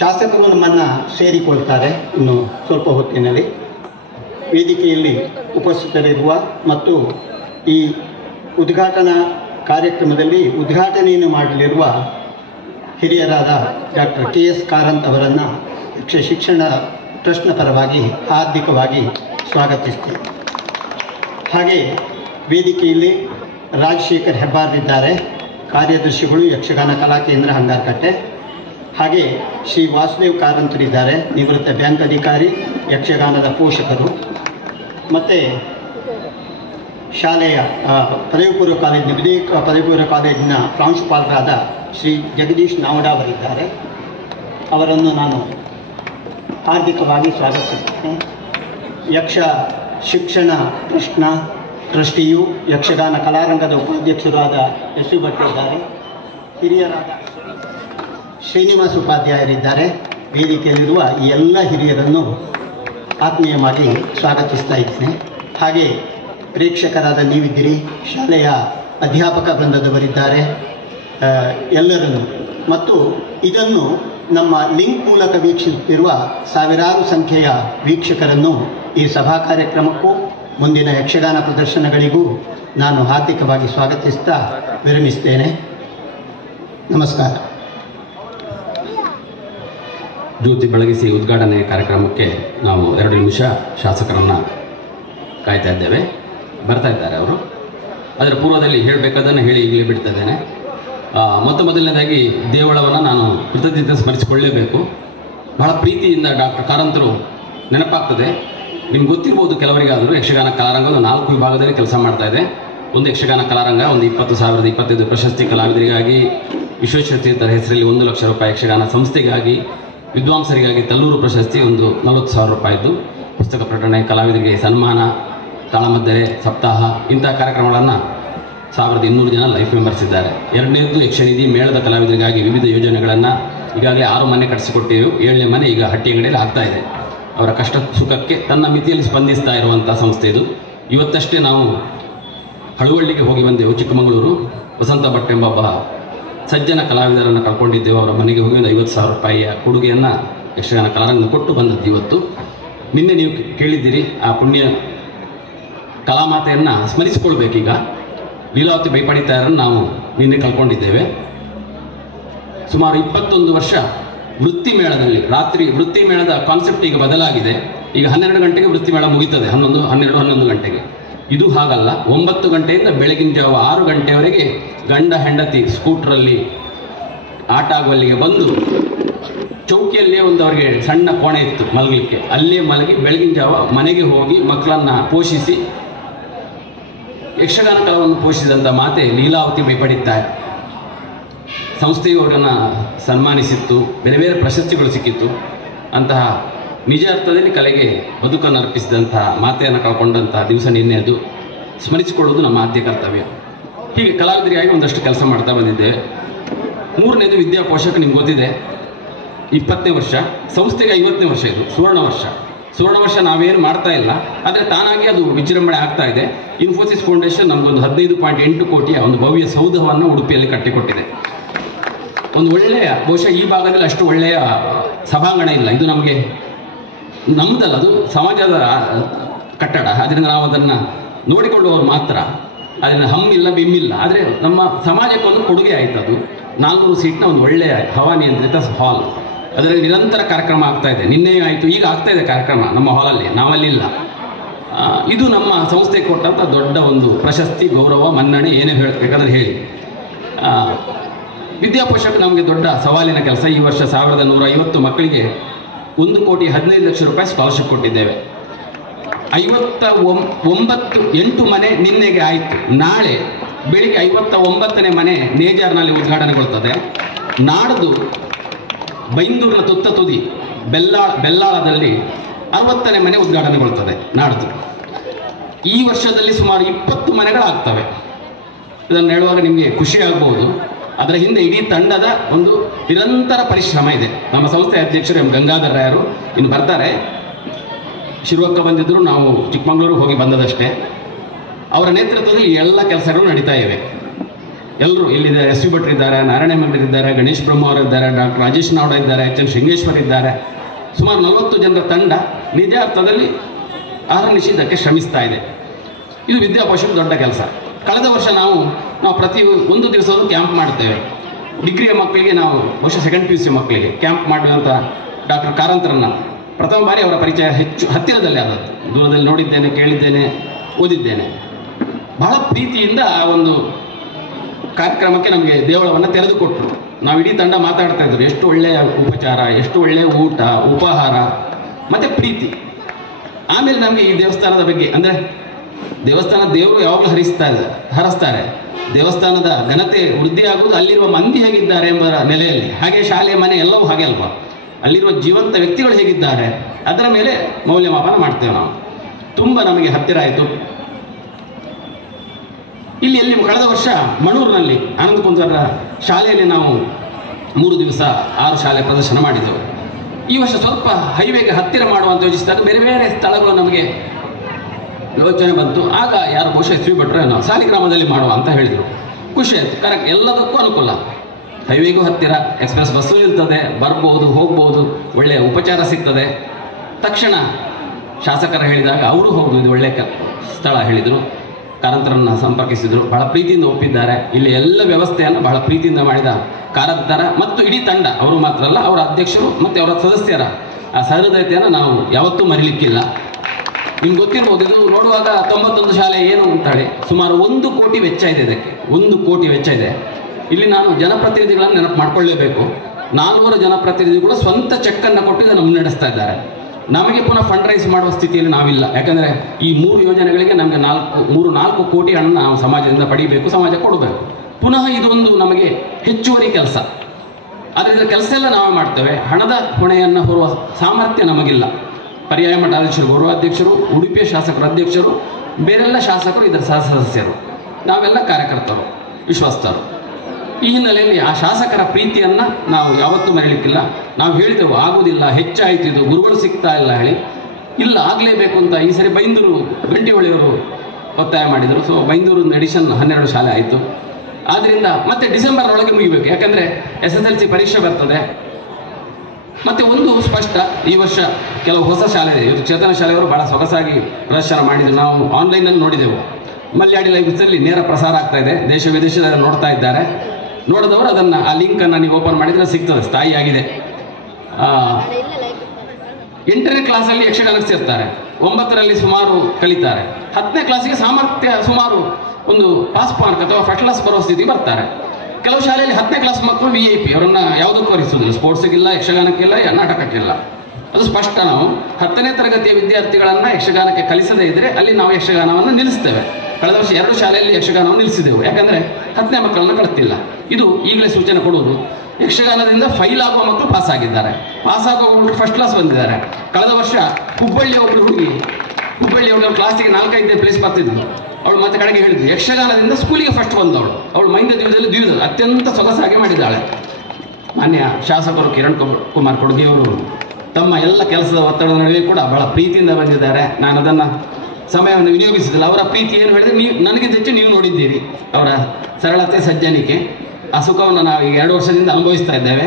ಶಾಸಕರು ನಮ್ಮನ್ನು ಸೇರಿಕೊಳ್ತಾರೆ ಇನ್ನು ಸ್ವಲ್ಪ ಹೊತ್ತಿನಲ್ಲಿ. ವೇದಿಕೆಯಲ್ಲಿ ಉಪಸ್ಥಿತರಿರುವ ಮತ್ತು ಈ ಉದ್ಘಾಟನಾ ಕಾರ್ಯಕ್ರಮದಲ್ಲಿ ಉದ್ಘಾಟನೆಯನ್ನು ಮಾಡಲಿರುವ ಹಿರಿಯರಾದ ಡಾಕ್ಟರ್ KS ಕಾರಂತ್ ಅವರನ್ನು ಯಕ್ಷ ಶಿಕ್ಷಣ ಟ್ರಸ್ಟ್ನ ಪರವಾಗಿ ಹಾರ್ದಿಕವಾಗಿ ಸ್ವಾಗತಿಸ್ತೀನಿ. ಹಾಗೆ ವೇದಿಕೆಯಲ್ಲಿ ರಾಜಶೇಖರ್ ಹೆಬ್ಬಾರ್ದಿದ್ದಾರೆ, ಕಾರ್ಯದರ್ಶಿಗಳು ಯಕ್ಷಗಾನ ಕಲಾಕೇಂದ್ರ ಹಂಗಾರಕಟ್ಟೆ. ಹಾಗೆ ಶ್ರೀ ವಾಸುದೇವ್ ಕಾರಂತರಿದ್ದಾರೆ, ನಿವೃತ್ತ ಬ್ಯಾಂಕ್ ಅಧಿಕಾರಿ, ಯಕ್ಷಗಾನದ ಪೋಷಕರು. ಮತ್ತು ಶಾಲೆಯ ಪದವಿ ಪೂರ್ವ ಕಾಲೇಜ್ ಪದವಿ ಪೂರ್ವ ಕಾಲೇಜಿನ ಪ್ರಾಂಶುಪಾಲರಾದ ಶ್ರೀ ಜಗದೀಶ್ ನಾವಡಾ ಅವರಿದ್ದಾರೆ. ಅವರನ್ನು ನಾನು ಹಾರ್ದಿಕವಾಗಿ ಸ್ವಾಗತಿಸುತ್ತೇನೆ. ಯಕ್ಷ ಶಿಕ್ಷಣ ಟ್ರಸ್ಟ್ನ ಟ್ರಸ್ಟಿಯು ಯಕ್ಷಗಾನ ಕಲಾರಂಗದ ಉಪಾಧ್ಯಕ್ಷರಾದ ಎಸ್ ಭಟ್ ಇದ್ದಾರೆ. ಹಿರಿಯರಾದ ಶ್ರೀನಿವಾಸ್ ಉಪಾಧ್ಯಾಯರಿದ್ದಾರೆ. ವೇದಿಕೆಯಲ್ಲಿರುವ ಈ ಎಲ್ಲ ಹಿರಿಯರನ್ನು ಆತ್ಮೀಯವಾಗಿ ಸ್ವಾಗತಿಸ್ತಾ ಇದ್ದೇನೆ. ಹಾಗೆ ಪ್ರೇಕ್ಷಕರಾದ ನೀವಿದ್ದೀರಿ, ಶಾಲೆಯ ಅಧ್ಯಾಪಕ ವೃಂದದವರಿದ್ದಾರೆ, ಎಲ್ಲರನ್ನು ಮತ್ತು ಇದನ್ನು ನಮ್ಮ ಲಿಂಕ್ ಮೂಲಕ ವೀಕ್ಷಿಸುತ್ತಿರುವ ಸಾವಿರಾರು ಸಂಖ್ಯೆಯ ವೀಕ್ಷಕರನ್ನು ಈ ಸಭಾ ಕಾರ್ಯಕ್ರಮಕ್ಕೂ ಮುಂದಿನ ಯಕ್ಷಗಾನ ಪ್ರದರ್ಶನಗಳಿಗೂ ನಾನು ಹಾರ್ದಿಕವಾಗಿ ಸ್ವಾಗತಿಸ್ತಾ ವಿರಮಿಸ್ತೇನೆ. ನಮಸ್ಕಾರ. ಜ್ಯೋತಿ ಬೆಳಗಿಸಿ ಉದ್ಘಾಟನೆ ಕಾರ್ಯಕ್ರಮಕ್ಕೆ ನಾವು 2 ನಿಮಿಷ ಶಾಸಕರನ್ನು ಕಾಯ್ತಾ ಇದ್ದೇವೆ. ಬರ್ತಾ ಇದ್ದಾರೆ ಅವರು. ಅದರ ಪೂರ್ವದಲ್ಲಿ ಹೇಳಬೇಕಾದನ್ನು ಹೇಳಿ ಈಗಲೇ ಬಿಡ್ತಾ ಇದ್ದೇನೆ. ಮೊದಲನೇದಾಗಿ ದೇವಳವನ್ನು ನಾನು ಕೃತಜ್ಞತೆ ಸ್ಮರಿಸಿಕೊಳ್ಳಲೇಬೇಕು. ಬಹಳ ಪ್ರೀತಿಯಿಂದ ಡಾಕ್ಟರ್ ಕಾರಂತರು ನೆನಪಾಗ್ತದೆ. ನಿಮ್ಗೆ ಗೊತ್ತಿರ್ಬೋದು ಕೆಲವರಿಗಾದರೂ, ಯಕ್ಷಗಾನ ಕಲಾರಂಗ ಒಂದು 4 ವಿಭಾಗದಲ್ಲಿ ಕೆಲಸ ಮಾಡ್ತಾ ಇದೆ. ಒಂದು ಯಕ್ಷಗಾನ ಕಲಾರಂಗ ಒಂದು 20,025 ಪ್ರಶಸ್ತಿ ಕಲಾವಿದರಿಗಾಗಿ, ವಿಶ್ವೇಶ್ವರ ತೀರ್ಥರ ಹೆಸರಲ್ಲಿ 1 ಲಕ್ಷ ರೂಪಾಯಿ ಯಕ್ಷಗಾನ ಸಂಸ್ಥೆಗಾಗಿ, ವಿದ್ವಾಂಸರಿಗಾಗಿ ತಲ್ಲೂರು ಪ್ರಶಸ್ತಿ ಒಂದು 40,000 ರೂಪಾಯಿದ್ದು, ಪುಸ್ತಕ ಪ್ರಕಟಣೆ, ಕಲಾವಿದರಿಗೆ ಸನ್ಮಾನ, ತಾಳಮದ್ದಲೆ, ಸಪ್ತಾಹ ಇಂಥ ಕಾರ್ಯಕ್ರಮಗಳನ್ನು 1200 ಜನ ಲೈಫ್ ಮೆಂಬರ್ಸ್ ಇದ್ದಾರೆ. 2ನೇದ್ದು ಯಕ್ಷನಿಧಿ ಮೇಳದ ಕಲಾವಿದರಿಗಾಗಿ ವಿವಿಧ ಯೋಜನೆಗಳನ್ನು ಈಗಾಗಲೇ 6 ಮನೆ ಕಟ್ಟಿಸಿಕೊಟ್ಟೇವೆ. 7ನೇ ಮನೆ ಈಗ ಹಟ್ಟಿಯಂಗಡಿಯಲ್ಲಿ ಆಗ್ತಾ ಇದೆ. ಅವರ ಕಷ್ಟ ಸುಖಕ್ಕೆ ತನ್ನ ಮಿತಿಯಲ್ಲಿ ಸ್ಪಂದಿಸ್ತಾ ಇರುವಂಥ ಸಂಸ್ಥೆ ಇದು. ಇವತ್ತಷ್ಟೇ ನಾವು ಹಳುವಳ್ಳಿಗೆ ಹೋಗಿ ಬಂದೆವು. ಚಿಕ್ಕಮಗಳೂರು ವಸಂತ ಭಟ್ ಎಂಬ ಒಬ್ಬ ಸಜ್ಜನ ಕಲಾವಿದರನ್ನು ಕಳ್ಕೊಂಡಿದ್ದೆವು. ಅವರ ಮನೆಗೆ ಹೋಗಿ ಒಂದು 50,000 ರೂಪಾಯಿಯ ಕೊಡುಗೆಯನ್ನು ಯಕ್ಷಗಾನ ಕಲಾರಂಗ ಕೊಟ್ಟು ಬಂದದ್ದು ಇವತ್ತು. ನಿನ್ನೆ ನೀವು ಕೇಳಿದ್ದೀರಿ, ಆ ಪುಣ್ಯ ಕಲಾಮಾತೆಯನ್ನು ಸ್ಮರಿಸಿಕೊಳ್ಬೇಕೀಗ. ಲೀಲಾವತಿ ಬೈಪಾಡಿತಾರನ್ನು ನಾವು ನಿನ್ನೆ ಕಳ್ಕೊಂಡಿದ್ದೇವೆ. ಸುಮಾರು 21 ವರ್ಷ ವೃತ್ತಿ ಮೇಳದಲ್ಲಿ, ರಾತ್ರಿ ವೃತ್ತಿ ಮೇಳದ ಕಾನ್ಸೆಪ್ಟ್ ಈಗ ಬದಲಾಗಿದೆ. ಈಗ 12 ಗಂಟೆಗೆ ವೃತ್ತಿ ಮೇಳ ಮುಗಿತದೆ, 11 ಗಂಟೆಗೆ. ಇದು ಹಾಗಲ್ಲ, 9 ಗಂಟೆಯಿಂದ ಬೆಳಗಿನ ಜಾವ 6 ಗಂಟೆಯವರೆಗೆ ಗಂಡ ಹೆಂಡತಿ ಸ್ಕೂಟ್ರಲ್ಲಿ ಆಟ ಆಗುವಲ್ಲಿಗೆ ಬಂದು, ಚೌಕಿಯಲ್ಲೇ ಒಂದು ಅವರಿಗೆ ಸಣ್ಣ ಕೋಣೆ ಇತ್ತು ಮಲಗಲಿಕ್ಕೆ, ಅಲ್ಲೇ ಮಲಗಿ ಬೆಳಗಿನ ಜಾವ ಮನೆಗೆ ಹೋಗಿ ಮಕ್ಕಳನ್ನು ಪೋಷಿಸಿ ಯಕ್ಷಗಾನ ಕಲಾವನ್ನು ಪೋಷಿಸಿದಂಥ ಮಾತೆ ಲೀಲಾವತಿ ಬೈಪಾಡಿತಾರೆ. ಸಂಸ್ಥೆಯು ಅವರನ್ನು ಸನ್ಮಾನಿಸಿತ್ತು, ಬೇರೆ ಬೇರೆ ಪ್ರಶಸ್ತಿಗಳು ಸಿಕ್ಕಿತ್ತು. ಅಂತಹ ನಿಜ ಅರ್ಥದಲ್ಲಿ ಕಲೆಗೆ ಬದುಕನ್ನು ಅರ್ಪಿಸಿದಂತಹ ಮಾತೆಯನ್ನು ಕಳ್ಕೊಂಡಂಥ ದಿವಸ ನಿನ್ನೆ. ಅದು ಸ್ಮರಿಸಿಕೊಳ್ಳುವುದು ನಮ್ಮ ಆದ್ಯ ಕರ್ತವ್ಯ. ಹೀಗೆ ಕಲಾವಿದರಿಗಾಗಿ ಒಂದಷ್ಟು ಕೆಲಸ ಮಾಡ್ತಾ ಬಂದಿದ್ದೇವೆ. 3ನೇದು ವಿದ್ಯಾಪೋಷಕ. ನಿಮ್ಗೆ ಗೊತ್ತಿದೆ, 20ನೇ ವರ್ಷ, ಸಂಸ್ಥೆಗೆ 50ನೇ ವರ್ಷ. ಇದು ಸುವರ್ಣ ವರ್ಷ. ಸುವರ್ಣ ವರ್ಷ ನಾವೇನು ಮಾಡ್ತಾ ಇಲ್ಲ, ಆದರೆ ತಾನಾಗಿ ಅದು ವಿಜೃಂಭಣೆ ಆಗ್ತಾ ಇದೆ. ಇನ್ಫೋಸಿಸ್ ಫೌಂಡೇಶನ್ ನಮಗೊಂದು 15.8 ಕೋಟಿಯ ಒಂದು ಭವ್ಯ ಸೌಧವನ್ನು ಉಡುಪಿಯಲ್ಲಿ ಕಟ್ಟಿಕೊಟ್ಟಿದೆ. ಒಂದು ಒಳ್ಳೆಯ, ಬಹುಶಃ ಈ ಭಾಗದಲ್ಲಿ ಅಷ್ಟು ಒಳ್ಳೆಯ ಸಭಾಂಗಣ ಇಲ್ಲ. ಇದು ನಮ್ಮದಲ್ಲ, ಅದು ಸಮಾಜದ ಕಟ್ಟಡ. ಅದರಿಂದ ನಾವು ಅದನ್ನು ನೋಡಿಕೊಳ್ಳುವವರು ಮಾತ್ರ. ಅದರಿಂದ ಹಮ್ಮಿಲ್ಲ ಬಿಮ್ಮಿಲ್ಲ, ಆದರೆ ನಮ್ಮ ಸಮಾಜಕ್ಕೊಂದು ಕೊಡುಗೆ ಆಯಿತು. ಅದು 400 ಸೀಟ್ನ ಒಂದು ಒಳ್ಳೆಯ ಹವಾನಿಯಂತ್ರಿತ ಹಾಲ್. ಅದರಲ್ಲಿ ನಿರಂತರ ಕಾರ್ಯಕ್ರಮ ಆಗ್ತಾ ಇದೆ. ನಿನ್ನೆಯೂ ಆಯಿತು, ಈಗ ಆಗ್ತಾ ಇದೆ ಕಾರ್ಯಕ್ರಮ ನಮ್ಮ ಹಾಲಲ್ಲಿ, ನಾವಲ್ಲಿಲ್ಲ. ಇದು ನಮ್ಮ ಸಂಸ್ಥೆಗೆ ಕೊಟ್ಟಂಥ ದೊಡ್ಡ ಒಂದು ಪ್ರಶಸ್ತಿ, ಗೌರವ, ಮನ್ನಣೆ, ಏನೇ ಬೇಕಾದ್ರೆ ಹೇಳಿ. ವಿದ್ಯಾಪೋಷಕ ನಮಗೆ ದೊಡ್ಡ ಸವಾಲಿನ ಕೆಲಸ. ಈ ವರ್ಷ 1150 ಮಕ್ಕಳಿಗೆ 1,15,00,000 ರೂಪಾಯಿ ಸ್ಕಾಲರ್ಶಿಪ್ ಕೊಟ್ಟಿದ್ದೇವೆ. 8 ಮನೆ ನಿನ್ನೆಗೆ ಆಯಿತು. ನಾಳೆ ಬೆಳಿಗ್ಗೆ 59ನೇ ಮನೆ ನೇಜಾರ್ನಲ್ಲಿ ಉದ್ಘಾಟನೆಗೊಳ್ಳುತ್ತದೆ. ನಾಡ್ದು ಬೈಂದೂರಿನ ತುತ್ತ ತುದಿ ಬೆಲ್ಲಾಳದಲ್ಲಿ 60ನೇ ಮನೆ ಉದ್ಘಾಟನೆಗೊಳ್ಳುತ್ತದೆ ನಾಡ್ದು. ಈ ವರ್ಷದಲ್ಲಿ ಸುಮಾರು 20 ಮನೆಗಳಾಗ್ತವೆ. ಇದನ್ನು ಹೇಳುವಾಗ ನಿಮಗೆ ಖುಷಿ ಆಗ್ಬೋದು. ಅದರ ಹಿಂದೆ ಇಡೀ ತಂಡದ ಒಂದು ನಿರಂತರ ಪರಿಶ್ರಮ ಇದೆ. ನಮ್ಮ ಸಂಸ್ಥೆ ಅಧ್ಯಕ್ಷರು ಎಂ ಗಂಗಾಧರ ರಾಯರು ಇನ್ನು ಬರ್ತಾರೆ. ಶಿರುವಕ್ಕ ಬಂದಿದ್ದರು, ನಾವು ಚಿಕ್ಕಮಗಳೂರು ಹೋಗಿ ಬಂದದಷ್ಟೇ. ಅವರ ನೇತೃತ್ವದಲ್ಲಿ ಎಲ್ಲ ಕೆಲಸಗಳು ನಡೀತಾ ಇವೆ. ಎಲ್ಲರೂ ಇಲ್ಲಿದೆ. ಎಸ್ ವಿ ಭಟ್ರು ಇದ್ದಾರೆ, ನಾರಾಯಣ ಹೆಗಡೆ ಇದ್ದಾರೆ, ಗಣೇಶ್ ಬ್ರಹ್ಮ ಅವರು ಇದ್ದಾರೆ, ಡಾಕ್ಟರ್ ರಾಜೇಶ್ ನಾವ್ಡ ಇದ್ದಾರೆ, ಎಚ್ ಎನ್ ಶೃಂಗೇಶ್ವರ್ ಇದ್ದಾರೆ. ಸುಮಾರು 40 ಜನರ ತಂಡ ನಿಜ ಅರ್ಥದಲ್ಲಿ ಆಹರ್ನಿಶಿದ್ದಕ್ಕೆ ಶ್ರಮಿಸ್ತಾ ಇದೆ. ಇದು ವಿದ್ಯಾಪೋಷಕ ದೊಡ್ಡ ಕೆಲಸ. ಕಳೆದ ವರ್ಷ ನಾವು ಪ್ರತಿ ಒಂದು ದಿವಸವೂ ಕ್ಯಾಂಪ್ ಮಾಡ್ತೇವೆ. ಡಿಗ್ರಿಯ ಮಕ್ಕಳಿಗೆ ನಾವು ಬಹುಶಃ ಸೆಕೆಂಡ್ PUC ಮಕ್ಕಳಿಗೆ ಕ್ಯಾಂಪ್ ಮಾಡುವಂಥ ಡಾಕ್ಟರ್ ಕಾರಂತರನ್ನ ಪ್ರಥಮ ಬಾರಿ ಅವರ ಪರಿಚಯ ಹೆಚ್ಚು ಹತ್ತಿರದಲ್ಲಿ ಆದದ್ದು. ದೂರದಲ್ಲಿ ನೋಡಿದ್ದೇನೆ, ಕೇಳಿದ್ದೇನೆ, ಓದಿದ್ದೇನೆ. ಬಹಳ ಪ್ರೀತಿಯಿಂದ ಆ ಒಂದು ಕಾರ್ಯಕ್ರಮಕ್ಕೆ ನಮಗೆ ದೇವಳವನ್ನು ತೆರೆದುಕೊಟ್ರು. ನಾವು ಇಡೀ ತಂಡ ಮಾತಾಡ್ತಾ ಇದ್ರು, ಎಷ್ಟು ಒಳ್ಳೆಯ ಉಪಚಾರ, ಎಷ್ಟು ಒಳ್ಳೆಯ ಊಟ, ಉಪಹಾರ ಮತ್ತು ಪ್ರೀತಿ. ಆಮೇಲೆ ನಮಗೆ ಈ ದೇವಸ್ಥಾನದ ಬಗ್ಗೆ, ಅಂದರೆ ದೇವಸ್ಥಾನ ದೇವರು ಯಾವಾಗಲೂ ಹರಿಸ್ತಾರೆ. ದೇವಸ್ಥಾನದ ಘನತೆ ವೃದ್ಧಿಯಾಗುವುದು ಅಲ್ಲಿರುವ ಮಂದಿ ಹೇಗಿದ್ದಾರೆ ಎಂಬ ನೆಲೆಯಲ್ಲಿ. ಹಾಗೆ ಶಾಲೆ, ಮನೆ ಎಲ್ಲವೂ ಹಾಗೆ ಅಲ್ವಾ, ಅಲ್ಲಿರುವ ಜೀವಂತ ವ್ಯಕ್ತಿಗಳು ಹೇಗಿದ್ದಾರೆ ಅದರ ಮೇಲೆ ಮೌಲ್ಯಮಾಪನ ಮಾಡ್ತೇವೆ ನಾವು. ತುಂಬ ನಮಗೆ ಹತ್ತಿರ ಆಯಿತು. ಎಲ್ಲಿ ಕಳೆದ ವರ್ಷ ಮಣೂರಿನಲ್ಲಿ ಆನಂದ ಕುಂದರ ಶಾಲೆಯಲ್ಲಿ ನಾವು 3 ದಿವಸ 6 ಶಾಲೆ ಪ್ರದರ್ಶನ ಮಾಡಿದೆವು. ಈ ವರ್ಷ ಸ್ವಲ್ಪ ಹೈವೇಗೆ ಹತ್ತಿರ ಮಾಡುವಂತ ಯೋಚಿಸಿದಾಗ ಬೇರೆ ಬೇರೆ ಸ್ಥಳಗಳು ನಮಗೆ ಯೋಚನೆ ಬಂತು. ಆಗ ಯಾರು ಬಹುಶಃ ಎಸ್ ವಿ ಭಟ್ರು ನಾವು ಸಾಲಿಗ್ರಾಮದಲ್ಲಿ ಮಾಡುವ ಅಂತ ಹೇಳಿದರು. ಖುಷಿ ಆಯಿತು. ಕರೆಕ್ಟ್, ಎಲ್ಲದಕ್ಕೂ ಅನುಕೂಲ. ಹೈವೇಗೂ ಹತ್ತಿರ, ಎಕ್ಸ್ಪ್ರೆಸ್ ಬಸ್ಸು ಇರ್ತದೆ, ಬರ್ಬೋದು, ಹೋಗ್ಬೋದು, ಒಳ್ಳೆಯ ಉಪಚಾರ ಸಿಗ್ತದೆ. ತಕ್ಷಣ ಶಾಸಕರು ಹೇಳಿದಾಗ ಅವರು ಹೌದು ಇದು ಒಳ್ಳೆಯ ಸ್ಥಳ ಹೇಳಿದರು. ಕಾರಂತರನ್ನು ಸಂಪರ್ಕಿಸಿದರು. ಬಹಳ ಪ್ರೀತಿಯಿಂದ ಒಪ್ಪಿದ್ದಾರೆ. ಇಲ್ಲಿ ಎಲ್ಲ ವ್ಯವಸ್ಥೆಯನ್ನು ಬಹಳ ಪ್ರೀತಿಯಿಂದ ಮಾಡಿದ ಕಾರಂತರ ಮತ್ತು ಇಡೀ ತಂಡ, ಅವರು ಮಾತ್ರ ಅಲ್ಲ, ಅವರ ಅಧ್ಯಕ್ಷರು ಮತ್ತು ಅವರ ಸದಸ್ಯರ ಆ ಸಹೃದಯತೆಯನ್ನು ನಾವು ಯಾವತ್ತೂ ಮರಿಲಿಕ್ಕಿಲ್ಲ. ನಿಮ್ಗೆ ಗೊತ್ತಿರ್ಬೋದು, ಇದು ನೋಡುವಾಗ 91 ಶಾಲೆ ಏನು ಅಂತೇಳಿ ಸುಮಾರು 1 ಕೋಟಿ ವೆಚ್ಚ ಇದೆ. ಇದಕ್ಕೆ 1 ಕೋಟಿ ವೆಚ್ಚ ಇದೆ. ಇಲ್ಲಿ ನಾನು ಜನಪ್ರತಿನಿಧಿಗಳನ್ನು ನೆನಪು ಮಾಡ್ಕೊಳ್ಳೇಬೇಕು. 400 ಜನಪ್ರತಿನಿಧಿಗಳು ಸ್ವಂತ ಚೆಕ್ಕನ್ನು ಕೊಟ್ಟು ಇದನ್ನು ಮುನ್ನಡೆಸ್ತಾ ಇದ್ದಾರೆ. ನಮಗೆ ಪುನಃ ಫಂಡ್ ರೈಸ್ ಮಾಡುವ ಸ್ಥಿತಿಯಲ್ಲಿ ನಾವಿಲ್ಲ. ಯಾಕಂದರೆ ಈ 3 ಯೋಜನೆಗಳಿಗೆ ನಮಗೆ 4 ಕೋಟಿ ಹಣ ನಾವು ಸಮಾಜದಿಂದ ಪಡಿಬೇಕು, ಸಮಾಜ ಕೊಡಬೇಕು. ಪುನಃ ಇದೊಂದು ನಮಗೆ ಹೆಚ್ಚುವರಿ ಕೆಲಸ. ಆದರೆ ಇದರ ಕೆಲಸ ಎಲ್ಲ ನಾವೇ ಮಾಡ್ತೇವೆ. ಹಣದ ಹೊಣೆಯನ್ನು ಹೊರುವ ಸಾಮರ್ಥ್ಯ ನಮಗಿಲ್ಲ. ಪರ್ಯಾಯ ಮಠಾಧೀಶರು, ಗೌರವಾಧ್ಯಕ್ಷರು, ಉಡುಪಿಯ ಶಾಸಕರು ಅಧ್ಯಕ್ಷರು, ಬೇರೆಲ್ಲ ಶಾಸಕರು ಇದರ ಸಹ ಸದಸ್ಯರು, ನಾವೆಲ್ಲ ಕಾರ್ಯಕರ್ತರು, ವಿಶ್ವಾಸ್ತರು. ಈ ಹಿನ್ನೆಲೆಯಲ್ಲಿ ಆ ಶಾಸಕರ ಪ್ರೀತಿಯನ್ನು ನಾವು ಯಾವತ್ತೂ ಮರೆಯಲಿಕ್ಕಿಲ್ಲ. ನಾವು ಹೇಳಿದೆವು ಆಗುವುದಿಲ್ಲ, ಹೆಚ್ಚಾಯಿತು, ಇದು ಗುರುಗಳು ಸಿಗ್ತಾ ಇಲ್ಲ ಹೇಳಿ, ಇಲ್ಲ ಆಗಲೇಬೇಕು ಅಂತ ಈ ಸರಿ ಬೈಂದೂರು ಗಂಟಿಹೊಳೆಯವರು ಒತ್ತಾಯ ಮಾಡಿದರು. ಸೊ ಬೈಂದೂರು ಎಡಿಷನ್ 12 ಶಾಲೆ ಆಯಿತು. ಆದ್ದರಿಂದ ಮತ್ತೆ ಡಿಸೆಂಬರ್ನೊಳಗೆ ಮುಗಿಬೇಕು. ಯಾಕಂದರೆ SSLC ಪರೀಕ್ಷೆ ಬರ್ತದೆ. ಮತ್ತು ಒಂದು ಸ್ಪಷ್ಟ, ಈ ವರ್ಷ ಕೆಲವು ಹೊಸ ಶಾಲೆ ಇದೆ. ಇವತ್ತು ಚೇತನ ಶಾಲೆಯವರು ಭಾಳ ಸೊಗಸಾಗಿ ಪ್ರದರ್ಶನ ಮಾಡಿದರು. ನಾವು ಆನ್ಲೈನಲ್ಲಿ ನೋಡಿದೆವು. ಮಲ್ಯಾಡಿ ಲೈಬ್ರರಿಯಲ್ಲಿ ನೇರ ಪ್ರಸಾರ ಆಗ್ತಾ ಇದೆ. ದೇಶ ವಿದೇಶದಲ್ಲಿ ನೋಡ್ತಾ ಇದ್ದಾರೆ. ನೋಡಿದವರು ಅದನ್ನು, ಆ ಲಿಂಕನ್ನು ನೀವು ಓಪನ್ ಮಾಡಿದರೆ ಸಿಗ್ತದೆ. ಸ್ಥಾಯಿಯಾಗಿದೆ. 8ನೇ ಕ್ಲಾಸಲ್ಲಿ ಯಕ್ಷಗಾನಕ್ಕೆ ಸೇರ್ತಾರೆ, 9ರಲ್ಲಿ ಸುಮಾರು ಕಲಿತಾರೆ, 10ನೇ ಕ್ಲಾಸಿಗೆ ಸಾಮರ್ಥ್ಯ ಸುಮಾರು ಒಂದು ಪಾಸ್ ಮಾರ್ಕ್ ಅಥವಾ ಫಸ್ಟ್ ಕ್ಲಾಸ್ ಬರೋ ಸ್ಥಿತಿ ಬರ್ತಾರೆ. ಕೆಲವು ಶಾಲೆಯಲ್ಲಿ 10ನೇ ಕ್ಲಾಸ್ ಮಕ್ಕಳು VIP, ಅವರನ್ನು ಯಾವುದಕ್ಕೂ ವರಿಸೋದಿಲ್ಲ. ಸ್ಪೋರ್ಟ್ಸಿಗಿಲ್ಲ, ಯಕ್ಷಗಾನಕ್ಕಿಲ್ಲ, ನಾಟಕಕ್ಕಿಲ್ಲ. ಅದು ಸ್ಪಷ್ಟ. ನಾವು 10ನೇ ತರಗತಿಯ ವಿದ್ಯಾರ್ಥಿಗಳನ್ನು ಯಕ್ಷಗಾನಕ್ಕೆ ಕಲಿಸದೇ ಇದ್ದರೆ ಅಲ್ಲಿ ನಾವು ಯಕ್ಷಗಾನವನ್ನು ನಿಲ್ಲಿಸ್ತೇವೆ. ಕಳೆದ ವರ್ಷ 2 ಶಾಲೆಯಲ್ಲಿ ಯಕ್ಷಗಾನವನ್ನು ನಿಲ್ಲಿಸಿದೆವು. ಯಾಕಂದರೆ 10ನೇ ಮಕ್ಕಳನ್ನು ಕಳಿಸ್ತಿಲ್ಲ. ಇದು ಈಗಲೇ ಸೂಚನೆ ಕೊಡುವುದು. ಯಕ್ಷಗಾನದಿಂದ ಫೈಲ್ ಆಗುವ ಮಕ್ಕಳು ಪಾಸ್ ಆಗಿದ್ದಾರೆ, ಪಾಸ್ ಆಗುವ ಮಕ್ಕಳು ಫಸ್ಟ್ ಕ್ಲಾಸ್ ಬಂದಿದ್ದಾರೆ. ಕಳೆದ ವರ್ಷ ಹುಬ್ಬಳ್ಳಿಯ ಒಬ್ಬಳು ಹುಡುಗಿ, ಹುಬ್ಬಳ್ಳಿಯ ಕ್ಲಾಸಿಗೆ 4-5 ಪ್ಲೇಸ್ ಬರ್ತಿದ್ಲು. ಅವಳು ಮತ್ತೆ ಕಡೆಗೆ ಹೇಳಿದ್ಲು, ಯಕ್ಷಗಾನದಿಂದ ಸ್ಕೂಲಿಗೆ ಫಸ್ಟ್ ಬಂದವಳು. ಅವಳು ಮೈಂದ ದ್ವೀಪದಲ್ಲಿ ಅತ್ಯಂತ ಸೊಗಸಾಗಿ ಮಾಡಿದ್ದಾಳೆ. ಮಾನ್ಯ ಶಾಸಕರು ಕಿರಣ್ ಕುಮಾರ್ ಕೊಡ್ಗೆ ಅವರು ತಮ್ಮ ಎಲ್ಲ ಕೆಲಸದ ಒತ್ತಡದ ನಡುವೆ ಕೂಡ ಬಹಳ ಪ್ರೀತಿಯಿಂದ ಬಂದಿದ್ದಾರೆ. ನಾನು ಅದನ್ನು ಸಮಯವನ್ನು ವಿನಿಯೋಗಿಸಿದಿಲ್ಲ. ಅವರ ಪ್ರೀತಿ ಏನು ಹೇಳಿದ್ರೆ, ನನಗಿಂತ ಹೆಚ್ಚು ನೀವು ನೋಡಿದ್ದೀರಿ. ಅವರ ಸರಳತೆ, ಸಜ್ಜನಿಕೆ, ಆ ಸುಖವನ್ನು ನಾವು ಈಗ 2 ವರ್ಷದಿಂದ ಅನುಭವಿಸ್ತಾ ಇದ್ದೇವೆ.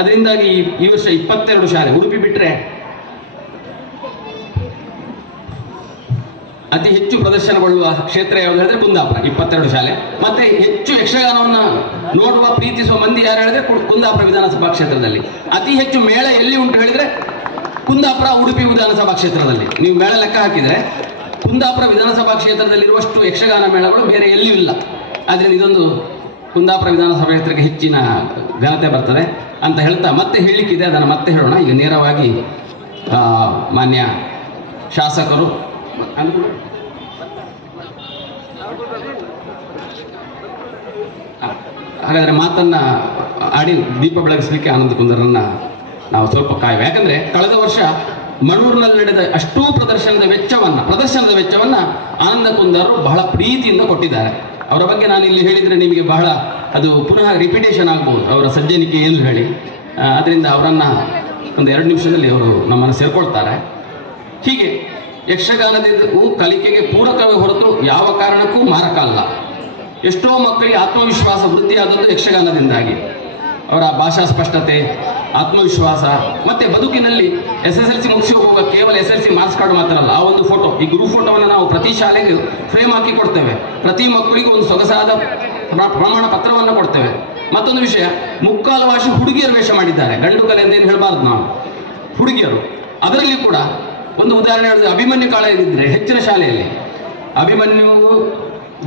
ಅದರಿಂದಾಗಿ ಈ ವರ್ಷ 22 ಶಾಲೆ, ಉಡುಪಿ ಬಿಟ್ಟರೆ ಅತಿ ಹೆಚ್ಚು ಪ್ರದರ್ಶನಗೊಳ್ಳುವ ಕ್ಷೇತ್ರ ಯಾವುದು ಹೇಳಿದ್ರೆ ಕುಂದಾಪುರ, 22 ಶಾಲೆ. ಮತ್ತೆ ಹೆಚ್ಚು ಯಕ್ಷಗಾನವನ್ನು ನೋಡುವ, ಪ್ರೀತಿಸುವ ಮಂದಿ ಯಾರು ಹೇಳಿದ್ರೆ ಕುಂದಾಪುರ ವಿಧಾನಸಭಾ ಕ್ಷೇತ್ರದಲ್ಲಿ. ಅತಿ ಹೆಚ್ಚು ಮೇಳ ಎಲ್ಲಿ ಉಂಟು ಹೇಳಿದ್ರೆ ಕುಂದಾಪುರ, ಉಡುಪಿ ವಿಧಾನಸಭಾ ಕ್ಷೇತ್ರದಲ್ಲಿ. ನೀವು ಮೇಳ ಲೆಕ್ಕ ಹಾಕಿದರೆ ಕುಂದಾಪುರ ವಿಧಾನಸಭಾ ಕ್ಷೇತ್ರದಲ್ಲಿರುವಷ್ಟು ಯಕ್ಷಗಾನ ಮೇಳಗಳು ಬೇರೆ ಎಲ್ಲಿಯೂ ಇಲ್ಲ. ಆದ್ದರಿಂದ ಇದೊಂದು ಕುಂದಾಪುರ ವಿಧಾನಸಭಾ ಕ್ಷೇತ್ರಕ್ಕೆ ಹೆಚ್ಚಿನ ಘನತೆ ಬರ್ತದೆ ಅಂತ ಹೇಳ್ತಾ ಮತ್ತೆ ಹೇಳಲಿಕ್ಕಿದೆ, ಅದನ್ನು ಮತ್ತೆ ಹೇಳೋಣ. ಈಗ ನೇರವಾಗಿ ಮಾನ್ಯ ಶಾಸಕರು ಹಾಗಾದರೆ ಮಾತನ್ನು ಆಡಿ ದೀಪ ಬೆಳಗಿಸಲಿಕ್ಕೆ ಆನಂದ ಕುಂದರನ್ನು ನಾವು ಸ್ವಲ್ಪ ಕಾಯುವ. ಯಾಕಂದರೆ ಕಳೆದ ವರ್ಷ ಮಣೂರಿನಲ್ಲಿ ನಡೆದ ಅಷ್ಟೂ ಪ್ರದರ್ಶನದ ವೆಚ್ಚವನ್ನು ಆನಂದ ಕುಂದರರು ಬಹಳ ಪ್ರೀತಿಯಿಂದ ಕೊಟ್ಟಿದ್ದಾರೆ. ಅವರ ಬಗ್ಗೆ ನಾನು ಇಲ್ಲಿ ಹೇಳಿದರೆ ನಿಮಗೆ ಬಹಳ ಅದು ಪುನಃ ರಿಪಿಟೇಷನ್ ಆಗ್ಬೋದು, ಅವರ ಸಜ್ಜನಿಕೆ ಏನು ಹೇಳಿ. ಅದರಿಂದ ಅವರನ್ನು ಒಂದು 2 ನಿಮಿಷದಲ್ಲಿ ಅವರು ನಮ್ಮನ್ನು ಸೇರ್ಕೊಳ್ತಾರೆ. ಹೀಗೆ ಯಕ್ಷಗಾನದಿಂದ ಕಲಿಕೆಗೆ ಪೂರಕವೇ ಹೊರತು ಯಾವ ಕಾರಣಕ್ಕೂ ಮಾರಕ ಅಲ್ಲ. ಎಷ್ಟೋ ಮಕ್ಕಳಿಗೆ ಆತ್ಮವಿಶ್ವಾಸ ವೃದ್ಧಿಯಾದದ್ದು ಯಕ್ಷಗಾನದಿಂದಾಗಿ. ಅವರ ಭಾಷಾ ಸ್ಪಷ್ಟತೆ, ಆತ್ಮವಿಶ್ವಾಸ, ಮತ್ತು ಬದುಕಿನಲ್ಲಿ SSLC ಮುಗಿಸಿ ಹೋಗುವಾಗ ಕೇವಲ SSLC ಮಾರ್ಕ್ಸ್ ಕಾರ್ಡ್ ಮಾತ್ರ ಅಲ್ಲ, ಆ ಒಂದು ಫೋಟೋ, ಈ ಗುರು ಫೋಟೋವನ್ನು ನಾವು ಪ್ರತಿ ಶಾಲೆಗೆ ಫ್ರೇಮ್ ಹಾಕಿ ಕೊಡ್ತೇವೆ. ಪ್ರತಿ ಮಕ್ಕಳಿಗೂ ಒಂದು ಸೊಗಸಾದ ಪ್ರಮಾಣ ಪತ್ರವನ್ನು ಕೊಡ್ತೇವೆ. ಮತ್ತೊಂದು ವಿಷಯ, ಮುಕ್ಕಾಲು ಭಾಷೆ ಹುಡುಗಿಯರು ವೇಷ ಮಾಡಿದ್ದಾರೆ. ಗಂಡು ಕಲೆ ಅಂತ ಏನು ಹೇಳಬಾರ್ದು ನಾವು, ಹುಡುಗಿಯರು. ಅದರಲ್ಲಿ ಕೂಡ ಒಂದು ಉದಾಹರಣೆ ಹೇಳಿದ್ರೆ, ಅಭಿಮನ್ಯು ಕಾಲೇಜಿದ್ರೆ ಹೆಚ್ಚಿನ ಶಾಲೆಯಲ್ಲಿ ಅಭಿಮನ್ಯು,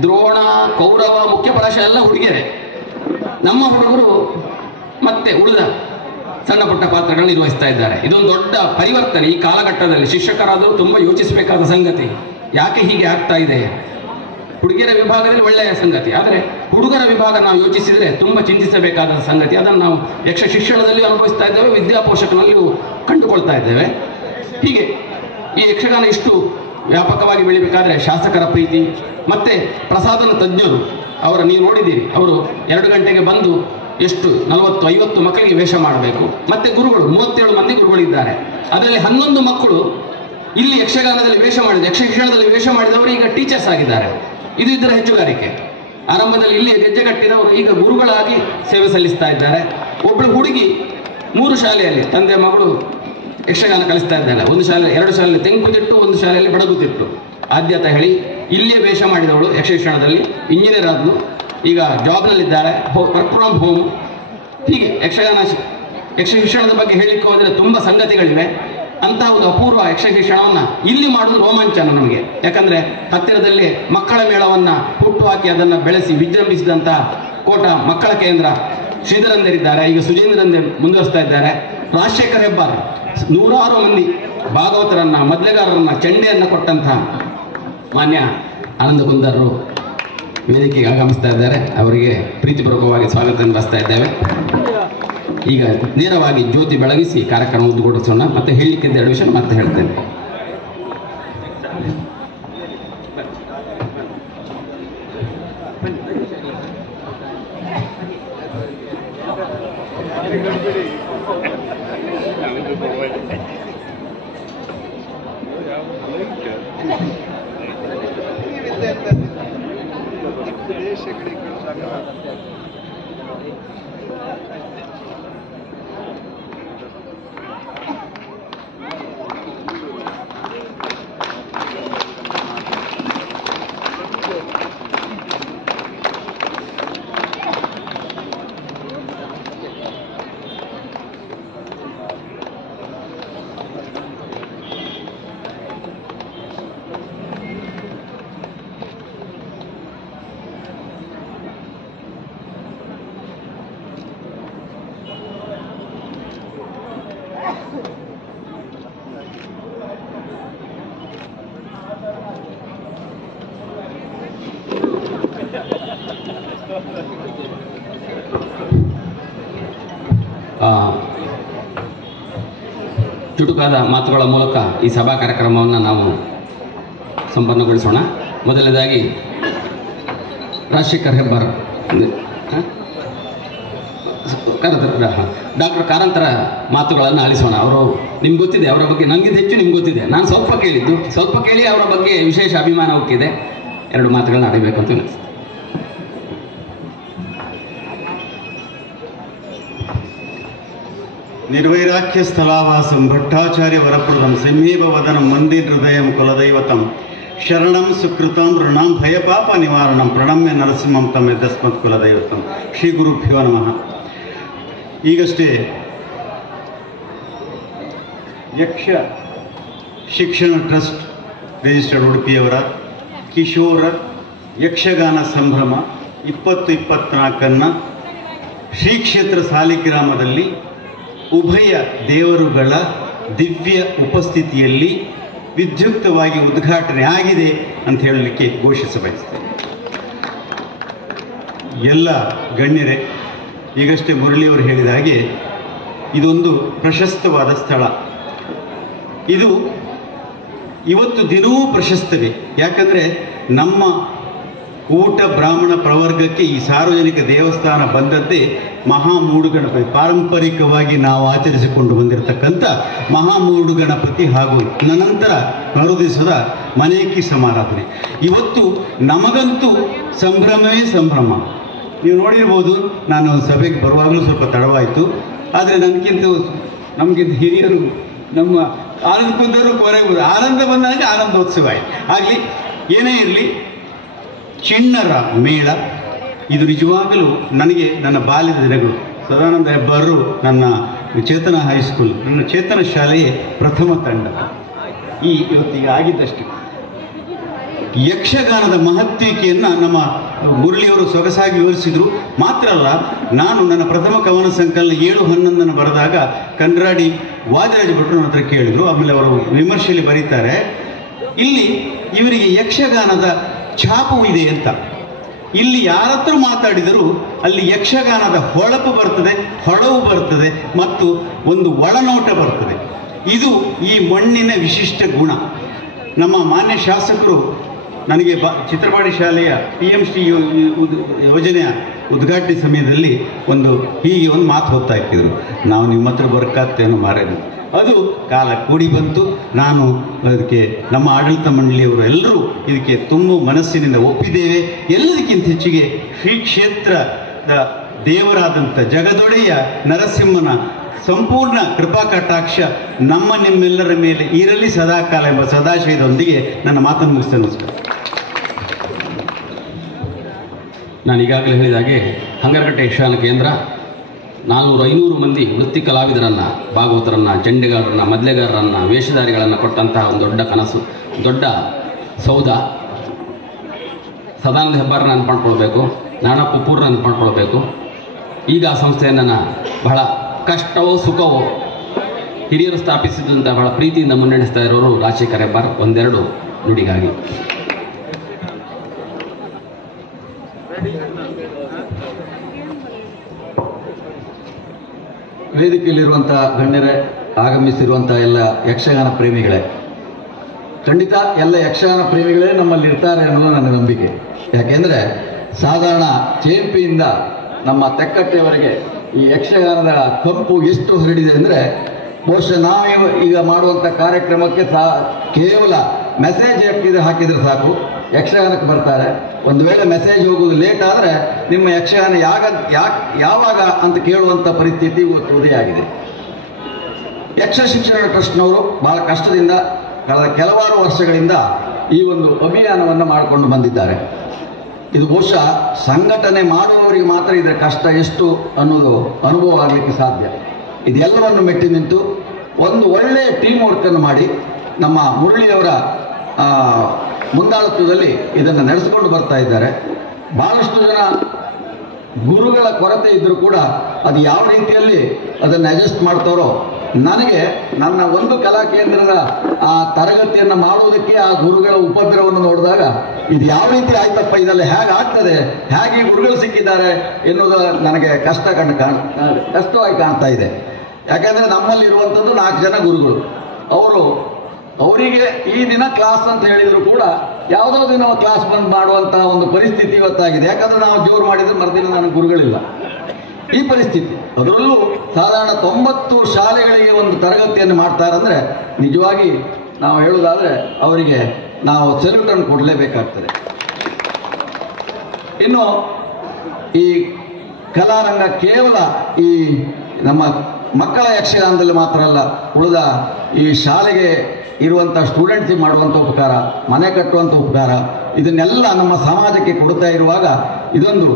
ದ್ರೋಣ, ಕೌರವ, ಮುಖ್ಯ ಪರಾಶ ಎಲ್ಲ ಹುಡುಗಿಯರೇ. ನಮ್ಮ ಹುಡುಗರು ಮತ್ತೆ ಉಳಿದ ಸಣ್ಣ ಪುಟ್ಟ ಪಾತ್ರಗಳನ್ನು ನಿರ್ವಹಿಸ್ತಾ ಇದ್ದಾರೆ. ಇದೊಂದು ದೊಡ್ಡ ಪರಿವರ್ತನೆ ಈ ಕಾಲಘಟ್ಟದಲ್ಲಿ. ಶಿಕ್ಷಕರಾದರೂ ತುಂಬ ಯೋಚಿಸಬೇಕಾದ ಸಂಗತಿ, ಯಾಕೆ ಹೀಗೆ ಆಗ್ತಾ ಇದೆ. ಹುಡುಗಿಯರ ವಿಭಾಗದಲ್ಲಿ ಒಳ್ಳೆಯ ಸಂಗತಿ, ಆದರೆ ಹುಡುಗರ ವಿಭಾಗ ನಾವು ಯೋಚಿಸಿದರೆ ತುಂಬ ಚಿಂತಿಸಬೇಕಾದ ಸಂಗತಿ. ಅದನ್ನು ನಾವು ಯಕ್ಷ ಶಿಕ್ಷಣದಲ್ಲಿ ಅನುಭವಿಸ್ತಾ ಇದ್ದೇವೆ, ವಿದ್ಯಾಪೋಷಕನಲ್ಲಿಯೂ ಕಂಡುಕೊಳ್ತಾ ಇದ್ದೇವೆ. ಹೀಗೆ ಈ ಯಕ್ಷಗಾನ ಇಷ್ಟು ವ್ಯಾಪಕವಾಗಿ ಬೆಳಿಬೇಕಾದ್ರೆ ಶಾಸಕರ ಪ್ರೀತಿ, ಮತ್ತು ಪ್ರಸಾದನ ತಜ್ಞರು, ನೀವು ನೋಡಿದ್ದೀರಿ, ಅವರು 2 ಗಂಟೆಗೆ ಬಂದು ಎಷ್ಟು 40-50 ಮಕ್ಕಳಿಗೆ ವೇಷ ಮಾಡಬೇಕು. ಮತ್ತು ಗುರುಗಳು 37 ಮಂದಿ ಗುರುಗಳಿದ್ದಾರೆ. ಅದರಲ್ಲಿ 11 ಮಕ್ಕಳು ಇಲ್ಲಿ ಯಕ್ಷಗಾನದಲ್ಲಿ ವೇಷ ಮಾಡಿದ, ಯಕ್ಷ ಶಿಕ್ಷಣದಲ್ಲಿ ವೇಷ ಮಾಡಿದವರು ಈಗ ಟೀಚರ್ಸ್ ಆಗಿದ್ದಾರೆ. ಇದು ಇದರ ಹೆಚ್ಚುಗಾರಿಕೆ. ಆರಂಭದಲ್ಲಿ ಇಲ್ಲಿ ಗೆಜ್ಜೆ ಕಟ್ಟಿದವರು ಈಗ ಗುರುಗಳಾಗಿ ಸೇವೆ ಸಲ್ಲಿಸ್ತಾ ಇದ್ದಾರೆ. ಒಬ್ಬಳು ಹುಡುಗಿ 3 ಶಾಲೆಯಲ್ಲಿ ತಂದೆ ಮಗಳು ಯಕ್ಷಗಾನ ಕಲಿಸ್ತಾ ಇದ್ದಾಳೆ. 2 ಶಾಲೆಯಲ್ಲಿ ತೆಂಕುತಿಟ್ಟು, 1 ಶಾಲೆಯಲ್ಲಿ ಬಡಗುತಿಟ್ಟು. ಆದ್ಯತೆ ಹೇಳಿ ಇಲ್ಲಿಯೇ ವೇಷ ಮಾಡಿದವಳು ಯಕ್ಷ ಶಿಕ್ಷಣದಲ್ಲಿ ಇಂಜಿನಿಯರ್ ಆದಳು, ಈಗ ಜಾಬ್ನಲ್ಲಿದ್ದಾಳೆ, ವರ್ಕ್ ಫ್ರಮ್ ಹೋಮ್. ಹೀಗೆ ಯಕ್ಷ ಶಿಕ್ಷಣದ ಬಗ್ಗೆ ಹೇಳಲಿಕ್ಕೆ ಹೋದರೆ ತುಂಬ ಸಂಗತಿಗಳಿವೆ. ಅಂತಹ ಒಂದು ಅಪೂರ್ವ ಯಕ್ಷ ಶಿಕ್ಷಣವನ್ನು ಇಲ್ಲಿ ಮಾಡೋದು ರೋಮಾಂಚನ ನಮಗೆ. ಯಾಕಂದರೆ ಹತ್ತಿರದಲ್ಲಿ ಮಕ್ಕಳ ಮೇಳವನ್ನು ಹುಟ್ಟುಹಾಕಿ ಅದನ್ನು ಬೆಳೆಸಿ ವಿಜೃಂಭಿಸಿದಂಥ ಕೋಟ ಮಕ್ಕಳ ಕೇಂದ್ರ ಶ್ರೀಧರಂದರಿದ್ದಾರೆ, ಈಗ ಸುಜೇಂದ್ರಂದರ್ ಮುಂದುವರಿಸ್ತಾ ಇದ್ದಾರೆ. ರಾಜಶೇಖರ್ ಹೆಬ್ಬಾರ್ 100 ಮಂದಿ ಭಾಗವತರನ್ನು, ಮೊದಲೆಗಾರರನ್ನು, ಚಂಡೆಯನ್ನು ಕೊಟ್ಟಂಥ ಮಾನ್ಯ ಆನಂದ ಕುಂದರರು ವೇದಿಕೆಗೆ ಆಗಮಿಸ್ತಾ ಇದ್ದಾರೆ. ಅವರಿಗೆ ಪ್ರೀತಿಪೂರ್ವಕವಾಗಿ ಸ್ವಾಗತ ಬಯಸ್ತಾ ಇದ್ದೇವೆ. ಈಗ ನೇರವಾಗಿ ಜ್ಯೋತಿ ಬೆಳಗಿಸಿ ಕಾರ್ಯಕ್ರಮ ಉದ್ಘಾಟಿಸೋಣ. ಮತ್ತೆ ಹೇಳಲಿಕ್ಕಿದ್ದ 2 ವಿಷಯ ಮತ್ತೆ ಹೇಳ್ತೇನೆ. ಚುಟುಕಾದ ಮಾತುಗಳ ಮೂಲಕ ಈ ಸಭಾ ಕಾರ್ಯಕ್ರಮವನ್ನು ನಾವು ಸಂಪನ್ನಗೊಳಿಸೋಣ. ಮೊದಲನೇದಾಗಿ ರಾಜಶೇಖರ್ ಹೆಬ್ಬಾರ್ ಡಾಕ್ಟರ್ ಕಾರಂತರ ಮಾತುಗಳನ್ನು ಆಲಿಸೋಣ. ಅವರು ನಿಮ್ಗೆ ಗೊತ್ತಿದೆ, ಅವರ ಬಗ್ಗೆ ನನಗಿಂತ ಹೆಚ್ಚು ನಿಮ್ಗೆ ಗೊತ್ತಿದೆ. ನಾನು ಸ್ವಲ್ಪ ಕೇಳಿದ್ದು, ಸ್ವಲ್ಪ ಕೇಳಿ ಅವರ ಬಗ್ಗೆ ವಿಶೇಷ ಅಭಿಮಾನ ಹೋಗಿದೆ. 2 ಮಾತುಗಳನ್ನ ಆಡಬೇಕು ಅಂತ ಅನಿಸ್ತು. ನಿರ್ವೈರಾಖ್ಯ ಸ್ಥಳಾವಾಸಂ ಭಟ್ಟಾಚಾರ್ಯ ವರಪ್ರದಂ ಸಿಂಹೀವ ವದನಂ ಮಂದಿ ಹೃದಯಂ ಕುಲದೈವತಂ ಶರಣಂ ಸುಕೃತಂ ಋಣಂ ಭಯಪಾಪ ನಿವಾರಣಂ ಪ್ರಣಮ್ಯ ನರಸಿಂಹಂ ತಮ್ಮ ಯದಸ್ಮತ್ ಕುಲದೈವತಂ. ಶ್ರೀ ಗುರುಭ್ಯೋ ನಮಃ. ಈಗಷ್ಟೇ ಯಕ್ಷ ಶಿಕ್ಷಣ ಟ್ರಸ್ಟ್ ರಿಜಿಸ್ಟರ್ಡ್ ಉಡುಪಿಯವರ ಕಿಶೋರ ಯಕ್ಷಗಾನ ಸಂಭ್ರಮ 2024 ಶ್ರೀ ಕ್ಷೇತ್ರ ಸಾಲಿಗ್ರಾಮದಲ್ಲಿ ಉಭಯ ದೇವರುಗಳ ದಿವ್ಯ ಉಪಸ್ಥಿತಿಯಲ್ಲಿ ವಿದ್ಯುಕ್ತವಾಗಿ ಉದ್ಘಾಟನೆ ಆಗಿದೆ ಅಂತ ಹೇಳಲಿಕ್ಕೆ ಘೋಷಿಸಬಯಸ್ತೇನೆ. ಎಲ್ಲ ಗಣ್ಯರೇ, ಈಗಷ್ಟೇ ಮುರಳಿಯವರು ಹೇಳಿದ ಹಾಗೆ ಇದೊಂದು ಪ್ರಶಸ್ತವಾದ ಸ್ಥಳ. ಇದು ಇವತ್ತು ದಿನವೂ ಪ್ರಶಸ್ತವೇ. ಯಾಕಂದರೆ ನಮ್ಮ ಊಟ ಬ್ರಾಹ್ಮಣ ಪ್ರವರ್ಗಕ್ಕೆ ಈ ಸಾರ್ವಜನಿಕ ದೇವಸ್ಥಾನ ಬಂದದ್ದೇ ಮಹಾಮೂಡು ಗಣಪತಿ. ಪಾರಂಪರಿಕವಾಗಿ ನಾವು ಆಚರಿಸಿಕೊಂಡು ಬಂದಿರತಕ್ಕಂಥ ಮಹಾಮೂಡು ಗಣಪತಿ ಹಾಗೂ ನಂತರ ಮರುದಿವಸದ ಮನೆಯಕ್ಕಿ ಸಮಾರಾಧನೆ. ಇವತ್ತು ನಮಗಂತೂ ಸಂಭ್ರಮವೇ ಸಂಭ್ರಮ. ನೀವು ನೋಡಿರ್ಬೋದು, ನಾನು ಸಭೆಗೆ ಬರುವಾಗಲೂ ಸ್ವಲ್ಪ ತಡವಾಯಿತು. ಆದರೆ ನಮಗಿಂತ ಹಿರಿಯರು, ನಮ್ಮ ಆನಂದ ಕುಂದರು ಕೊನೆಗೆ ಆನಂದ ಬಂದಾಗ ಆನಂದೋತ್ಸವ ಆಯಿತು. ಆಗಲಿ, ಏನೇ ಇರಲಿ, ಚಿಣ್ಣರ ಮೇಳ ಇದು ನಿಜವಾಗಲೂ ನನಗೆ ನನ್ನ ಬಾಲ್ಯದ ದಿನಗಳು. ಸದಾನಂದ ಹೆಬ್ಬಾರರು ನನ್ನ ಚೇತನ ಹೈಸ್ಕೂಲ್, ನನ್ನ ಚೇತನ ಶಾಲೆಯೇ ಪ್ರಥಮ ತಂಡ. ಇವತ್ತಿಗೆ ಆಗಿದ್ದಷ್ಟೇ. ಯಕ್ಷಗಾನದ ಮಹತ್ವಿಕೆಯನ್ನು ನಮ್ಮ ಮುರಳಿಯವರು ಸೊಗಸಾಗಿ ವಿವರಿಸಿದರು. ಮಾತ್ರ ಅಲ್ಲ, ನಾನು ನನ್ನ ಪ್ರಥಮ ಕವನ ಸಂಕಲನ 7/11 ಬರೆದಾಗ ಕನ್ರಾಡಿ ವಾದಿರಾಜ ಭಟ್ರು ನನ್ನ ಹತ್ರ ಕೇಳಿದರು. ಆಮೇಲೆ ಅವರು ವಿಮರ್ಶೆಯಲ್ಲಿ ಬರೀತಾರೆ, ಇಲ್ಲಿ ಇವರಿಗೆ ಯಕ್ಷಗಾನದ ಛಾಪು ಇದೆ ಅಂತ. ಇಲ್ಲಿ ಯಾರ ಹತ್ರ ಮಾತಾಡಿದರೂ ಅಲ್ಲಿ ಯಕ್ಷಗಾನದ ಹೊಳಪು ಬರ್ತದೆ, ಹೊಳವು ಬರ್ತದೆ ಮತ್ತು ಒಂದು ಒಳನೋಟ ಬರ್ತದೆ. ಇದು ಈ ಮಣ್ಣಿನ ವಿಶಿಷ್ಟ ಗುಣ. ನಮ್ಮ ಮಾನ್ಯ ಶಾಸಕರು ನನಗೆ ಚಿತ್ರಪಾಡಿ ಶಾಲೆಯ PMC ಯೋಜನೆಯ ಉದ್ಘಾಟನೆ ಸಮಯದಲ್ಲಿ ಹೀಗೆ ಒಂದು ಮಾತು ಹೋಗ್ತಾ ಇರ್ತಿದ್ರು, ನಾವು ನಿಮ್ಮ ಹತ್ರ ಬರ್ಕಾತ್ತೇನೋ ಮಾರೇನು. ಅದು ಕಾಲ ಕೂಡಿ ಬಂತು. ನಾನು ಅದಕ್ಕೆ ನಮ್ಮ ಆಡಳಿತ ಮಂಡಳಿಯವರು ಎಲ್ಲರೂ ಇದಕ್ಕೆ ತುಂಬ ಮನಸ್ಸಿನಿಂದ ಒಪ್ಪಿದ್ದೇವೆ. ಎಲ್ಲದಕ್ಕಿಂತ ಹೆಚ್ಚಿಗೆ ಶ್ರೀ ಕ್ಷೇತ್ರದ ದೇವರಾದಂಥ ಜಗದೊಡೆಯ ನರಸಿಂಹನ ಸಂಪೂರ್ಣ ಕೃಪಾ ಕಟಾಕ್ಷ ನಿಮ್ಮೆಲ್ಲರ ಮೇಲೆ ಇರಲಿ ಸದಾಕಾಲ ಎಂಬ ಸದಾಶಯದೊಂದಿಗೆ ನನ್ನ ಮಾತನ್ನು ಮುಗಿಸ್ತೇನೆ. ನಮಸ್ಕಾರ. ನಾನು ಈಗಾಗಲೇ ಹೇಳಿದ ಹಾಗೆ ಹಂಗರಕಟ್ಟೆ ಯಕ್ಷಗಾನ ಕೇಂದ್ರ 400-500 ಮಂದಿ ವೃತ್ತಿ ಕಲಾವಿದರನ್ನು, ಭಾಗವತರನ್ನು, ಚಂಡಿಗಾರರನ್ನು, ಮದ್ಲೆಗಾರರನ್ನು, ವೇಷಧಾರಿಗಳನ್ನು ಕೊಟ್ಟಂತಹ ಒಂದು ದೊಡ್ಡ ಕನಸು, ದೊಡ್ಡ ಸೌಧ. ಸದಾನಂದ ಹೆಬ್ಬಾರನ್ನ ನೆನ್ಪಡ್ಕೊಳ್ಬೇಕು, ನಾಣಪ್ಪ ಪೂರ್ನ ನೆನ್ಪಡ್ಕೊಳ್ಬೇಕು. ಈಗ ಆ ಸಂಸ್ಥೆಯನ್ನು ಬಹಳ ಕಷ್ಟವೋ ಸುಖವೋ ಹಿರಿಯರು ಸ್ಥಾಪಿಸಿದಂಥ ಬಹಳ ಪ್ರೀತಿಯಿಂದ ಮುನ್ನಡೆಸ್ತಾ ಇರೋರು ರಾಜಶೇಖರ್ ಹೆಬ್ಬಾರ್. ಒಂದೆರಡು ನುಡಿಗಾಗಿ. ವೇದಿಕೆಯಲ್ಲಿರುವಂಥ ಗಣ್ಯರೇ, ಆಗಮಿಸಿರುವಂಥ ಎಲ್ಲ ಯಕ್ಷಗಾನ ಪ್ರೇಮಿಗಳೇ, ಖಂಡಿತ ಎಲ್ಲ ಯಕ್ಷಗಾನ ಪ್ರೇಮಿಗಳೇ ನಮ್ಮಲ್ಲಿ ಇರ್ತಾರೆ ಅನ್ನೋದು ನನ್ನ ನಂಬಿಕೆ. ಯಾಕೆಂದರೆ ಸಾಧಾರಣ ಚೇಂಪಿಯಿಂದ ನಮ್ಮ ತೆಕ್ಕಟ್ಟೆಯವರೆಗೆ ಈ ಯಕ್ಷಗಾನದ ಕಂಪು ಎಷ್ಟು ಹರಡಿದೆ ಅಂದರೆ, ಬಹುಶಃ ನಾವು ಈಗ ಮಾಡುವಂಥ ಕಾರ್ಯಕ್ರಮಕ್ಕೆ ಕೇವಲ ಮೆಸೇಜ್ ಹಾಕಿದರೆ ಸಾಕು, ಯಕ್ಷಗಾನಕ್ಕೆ ಬರ್ತಾರೆ. ಒಂದು ವೇಳೆ ಮೆಸೇಜ್ ಹೋಗೋದು ಲೇಟ್ ಆದರೆ ನಿಮ್ಮ ಯಕ್ಷಗಾನ ಯಾವಾಗ ಅಂತ ಕೇಳುವಂಥ ಪರಿಸ್ಥಿತಿ ಇವತ್ತು ಉದಯ ಆಗಿದೆ. ಯಕ್ಷ ಶಿಕ್ಷಣ ಟ್ರಸ್ಟ್ನವರು ಬಹಳ ಕಷ್ಟದಿಂದ ಕಳೆದ ಕೆಲವಾರು ವರ್ಷಗಳಿಂದ ಈ ಒಂದು ಅಭಿಯಾನವನ್ನು ಮಾಡಿಕೊಂಡು ಬಂದಿದ್ದಾರೆ. ಇದು ಬಹುಶಃ ಸಂಘಟನೆ ಮಾಡುವವರಿಗೆ ಮಾತ್ರ ಇದರ ಕಷ್ಟ ಎಷ್ಟು ಅನ್ನೋದು ಅನುಭವ ಆಗಲಿಕ್ಕೆ ಸಾಧ್ಯ. ಇದೆಲ್ಲವನ್ನು ಮೆಟ್ಟಿ ನಿಂತು ಒಂದು ಒಳ್ಳೆಯ ಟೀಮ್ ವರ್ಕನ್ನು ಮಾಡಿ ನಮ್ಮ ಮುರಳಿಯವರ ಮುಂದಾಳತ್ವದಲ್ಲಿ ಇದನ್ನು ನಡೆಸಿಕೊಂಡು ಬರ್ತಾ ಇದ್ದಾರೆ. ಭಾಳಷ್ಟು ಜನ ಗುರುಗಳ ಕೊರತೆ ಇದ್ದರೂ ಕೂಡ ಅದು ಯಾವ ರೀತಿಯಲ್ಲಿ ಅದನ್ನು ಅಡ್ಜಸ್ಟ್ ಮಾಡ್ತಾರೋ, ನನಗೆ ನನ್ನ ಒಂದು ಕಲಾ ಕೇಂದ್ರದ ಆ ತರಗತಿಯನ್ನು ಮಾಡುವುದಕ್ಕೆ ಆ ಗುರುಗಳ ಉಪದ್ರವವನ್ನು ನೋಡಿದಾಗ ಇದು ಯಾವ ರೀತಿ ಆಯ್ತಪ್ಪ, ಇದೆಲ್ಲ ಹೇಗೆ ಆಗ್ತದೆ, ಹೇಗೆ ಗುರುಗಳು ಸಿಕ್ಕಿದ್ದಾರೆ ಎನ್ನುವುದು ನನಗೆ ಕಷ್ಟವಾಗಿ ಕಾಣ್ತಾ ಇದೆ. ಯಾಕೆಂದರೆ ನಮ್ಮಲ್ಲಿರುವಂಥದ್ದು 4 ಜನ ಗುರುಗಳು. ಅವರಿಗೆ ಈ ದಿನ ಕ್ಲಾಸ್ ಅಂತ ಹೇಳಿದ್ರು ಕೂಡ ಯಾವುದೋ ದಿನ ಕ್ಲಾಸ್ ಬಂದ್ ಮಾಡುವಂತಹ ಒಂದು ಪರಿಸ್ಥಿತಿ ಇವತ್ತಾಗಿದೆ. ಯಾಕಂದರೆ ನಾವು ಜೋರು ಮಾಡಿದರೆ ಮರುದಿನ ನನಗೆ ಗುರುಗಳಿಲ್ಲ, ಈ ಪರಿಸ್ಥಿತಿ. ಅದರಲ್ಲೂ ಸಾಧಾರಣ 90 ಶಾಲೆಗಳಿಗೆ ಒಂದು ತರಗತಿಯನ್ನು ಮಾಡ್ತಾರಂದರೆ ನಿಜವಾಗಿ ನಾವು ಹೇಳೋದಾದರೆ ಅವರಿಗೆ ನಾವು ಸೆಲ್ಯೂಟನ್ನು ಕೊಡಲೇಬೇಕಾಗ್ತದೆ. ಇನ್ನು ಈ ಕಲಾರಂಗ ಕೇವಲ ಈ ನಮ್ಮ ಮಕ್ಕಳ ಯಕ್ಷಗಾನದಲ್ಲಿ ಮಾತ್ರ ಅಲ್ಲ, ಉಳಿದ ಈ ಶಾಲೆಗೆ ಇರುವಂಥ ಸ್ಟೂಡೆಂಟ್ಸಿಗೆ ಮಾಡುವಂಥ ಉಪಕಾರ, ಮನೆ ಕಟ್ಟುವಂಥ ಉಪಕಾರ, ಇದನ್ನೆಲ್ಲ ನಮ್ಮ ಸಮಾಜಕ್ಕೆ ಕೊಡ್ತಾ ಇರುವಾಗ ಇದೊಂದು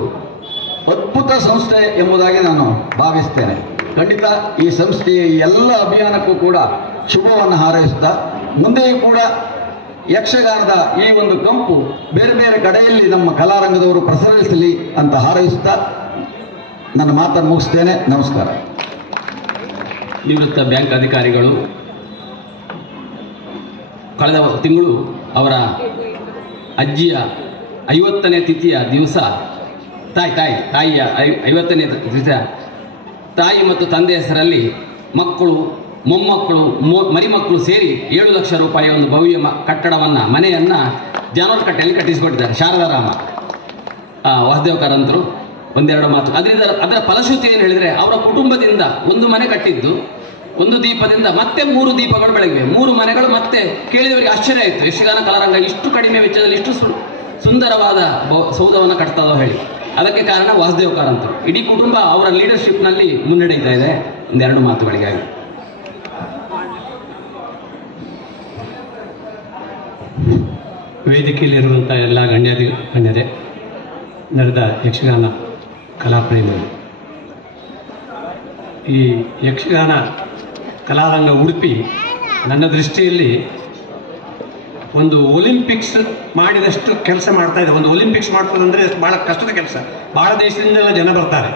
ಅದ್ಭುತ ಸಂಸ್ಥೆ ಎಂಬುದಾಗಿ ನಾನು ಭಾವಿಸ್ತೇನೆ. ಖಂಡಿತ ಈ ಸಂಸ್ಥೆಯ ಎಲ್ಲ ಅಭಿಯಾನಕ್ಕೂ ಕೂಡ ಶುಭವನ್ನು ಹಾರೈಸ್ತಾ, ಮುಂದೆಯೂ ಕೂಡ ಯಕ್ಷಗಾನದ ಈ ಒಂದು ಕಂಪು ಬೇರೆ ಬೇರೆ ಕಡೆಯಲ್ಲಿ ನಮ್ಮ ಕಲಾರಂಗದವರು ಪ್ರಸರಿಸಲಿ ಅಂತ ಹಾರೈಸ್ತಾ ನನ್ನ ಮಾತನ್ನು ಮುಗಿಸ್ತೇನೆ. ನಮಸ್ಕಾರ. ನಿವೃತ್ತ ಬ್ಯಾಂಕ್ ಅಧಿಕಾರಿಗಳು ಕಳೆದ ತಿಂಗಳು ಅವರ ಅಜ್ಜಿಯ 50ನೇ ತಿಥಿಯ ದಿವಸ ತಾಯಿಯ 50ನೇ ದಿವಸ ತಾಯಿ ಮತ್ತು ತಂದೆ ಹೆಸರಲ್ಲಿ ಮಕ್ಕಳು, ಮೊಮ್ಮಕ್ಕಳು, ಮರಿಮಕ್ಕಳು ಸೇರಿ 7 ಲಕ್ಷ ರೂಪಾಯಿ ಒಂದು ಭವ್ಯ ಕಟ್ಟಡವನ್ನು, ಮನೆಯನ್ನು ಜಾನವರಕಟ್ಟೆಯಲ್ಲಿ ಕಟ್ಟಿಸಿಕೊಟ್ಟಿದ್ದಾರೆ. ಶಾರದಾರಾಮ ವಾಸುದೇವ ಕಾರಂತರು ಒಂದೆರಡು ಮಾತು. ಅದರ ಫಲಶ್ರುತಿ ಏನು ಹೇಳಿದರೆ, ಅವರ ಕುಟುಂಬದಿಂದ ಒಂದು ಮನೆ ಕಟ್ಟಿದ್ದು, ಒಂದು ದೀಪದಿಂದ ಮತ್ತೆ 3 ದೀಪಗಳು ಬೆಳಗಿವೆ, 3 ಮನೆಗಳು. ಮತ್ತೆ ಕೇಳಿದವರಿಗೆ ಆಶ್ಚರ್ಯ ಆಯಿತು, ಯಕ್ಷಗಾನ ಕಲಾರಂಗ ಇಷ್ಟು ಕಡಿಮೆ ವೆಚ್ಚದಲ್ಲಿ ಇಷ್ಟು ಸುಂದರವಾದ ಸೌಧವನ್ನು ಕಟ್ತದೋ ಹೇಳಿ. ಅದಕ್ಕೆ ಕಾರಣ ವಾಸುದೇವ ಕಾರಂತರು. ಇಡೀ ಕುಟುಂಬ ಅವರ ಲೀಡರ್ಶಿಪ್ನಲ್ಲಿ ಮುನ್ನಡೆಯುತ್ತಾ ಇದೆ. ಒಂದೆರಡು ಮಾತುಗಳಿಗಾಗಿ ವೇದಿಕೆಯಲ್ಲಿರುವಂಥ ಎಲ್ಲ ಗಣ್ಯರೇ, ನಡೆದ ಯಕ್ಷಗಾನ ಕಲಾಪ್ರೇಮಿಗಳು, ಈ ಯಕ್ಷಗಾನ ಕಲಾರಂಗ ಉಡುಪಿ ನನ್ನ ದೃಷ್ಟಿಯಲ್ಲಿ ಒಂದು ಒಲಿಂಪಿಕ್ಸ್ ಮಾಡಿದಷ್ಟು ಕೆಲಸ ಮಾಡ್ತಾ ಇದೆ. ಒಂದು ಒಲಿಂಪಿಕ್ಸ್ ಮಾಡ್ತದಂದರೆ ಭಾಳ ಕಷ್ಟದ ಕೆಲಸ. ಭಾಳ ದೇಶದಿಂದೆಲ್ಲ ಜನ ಬರ್ತಾರೆ.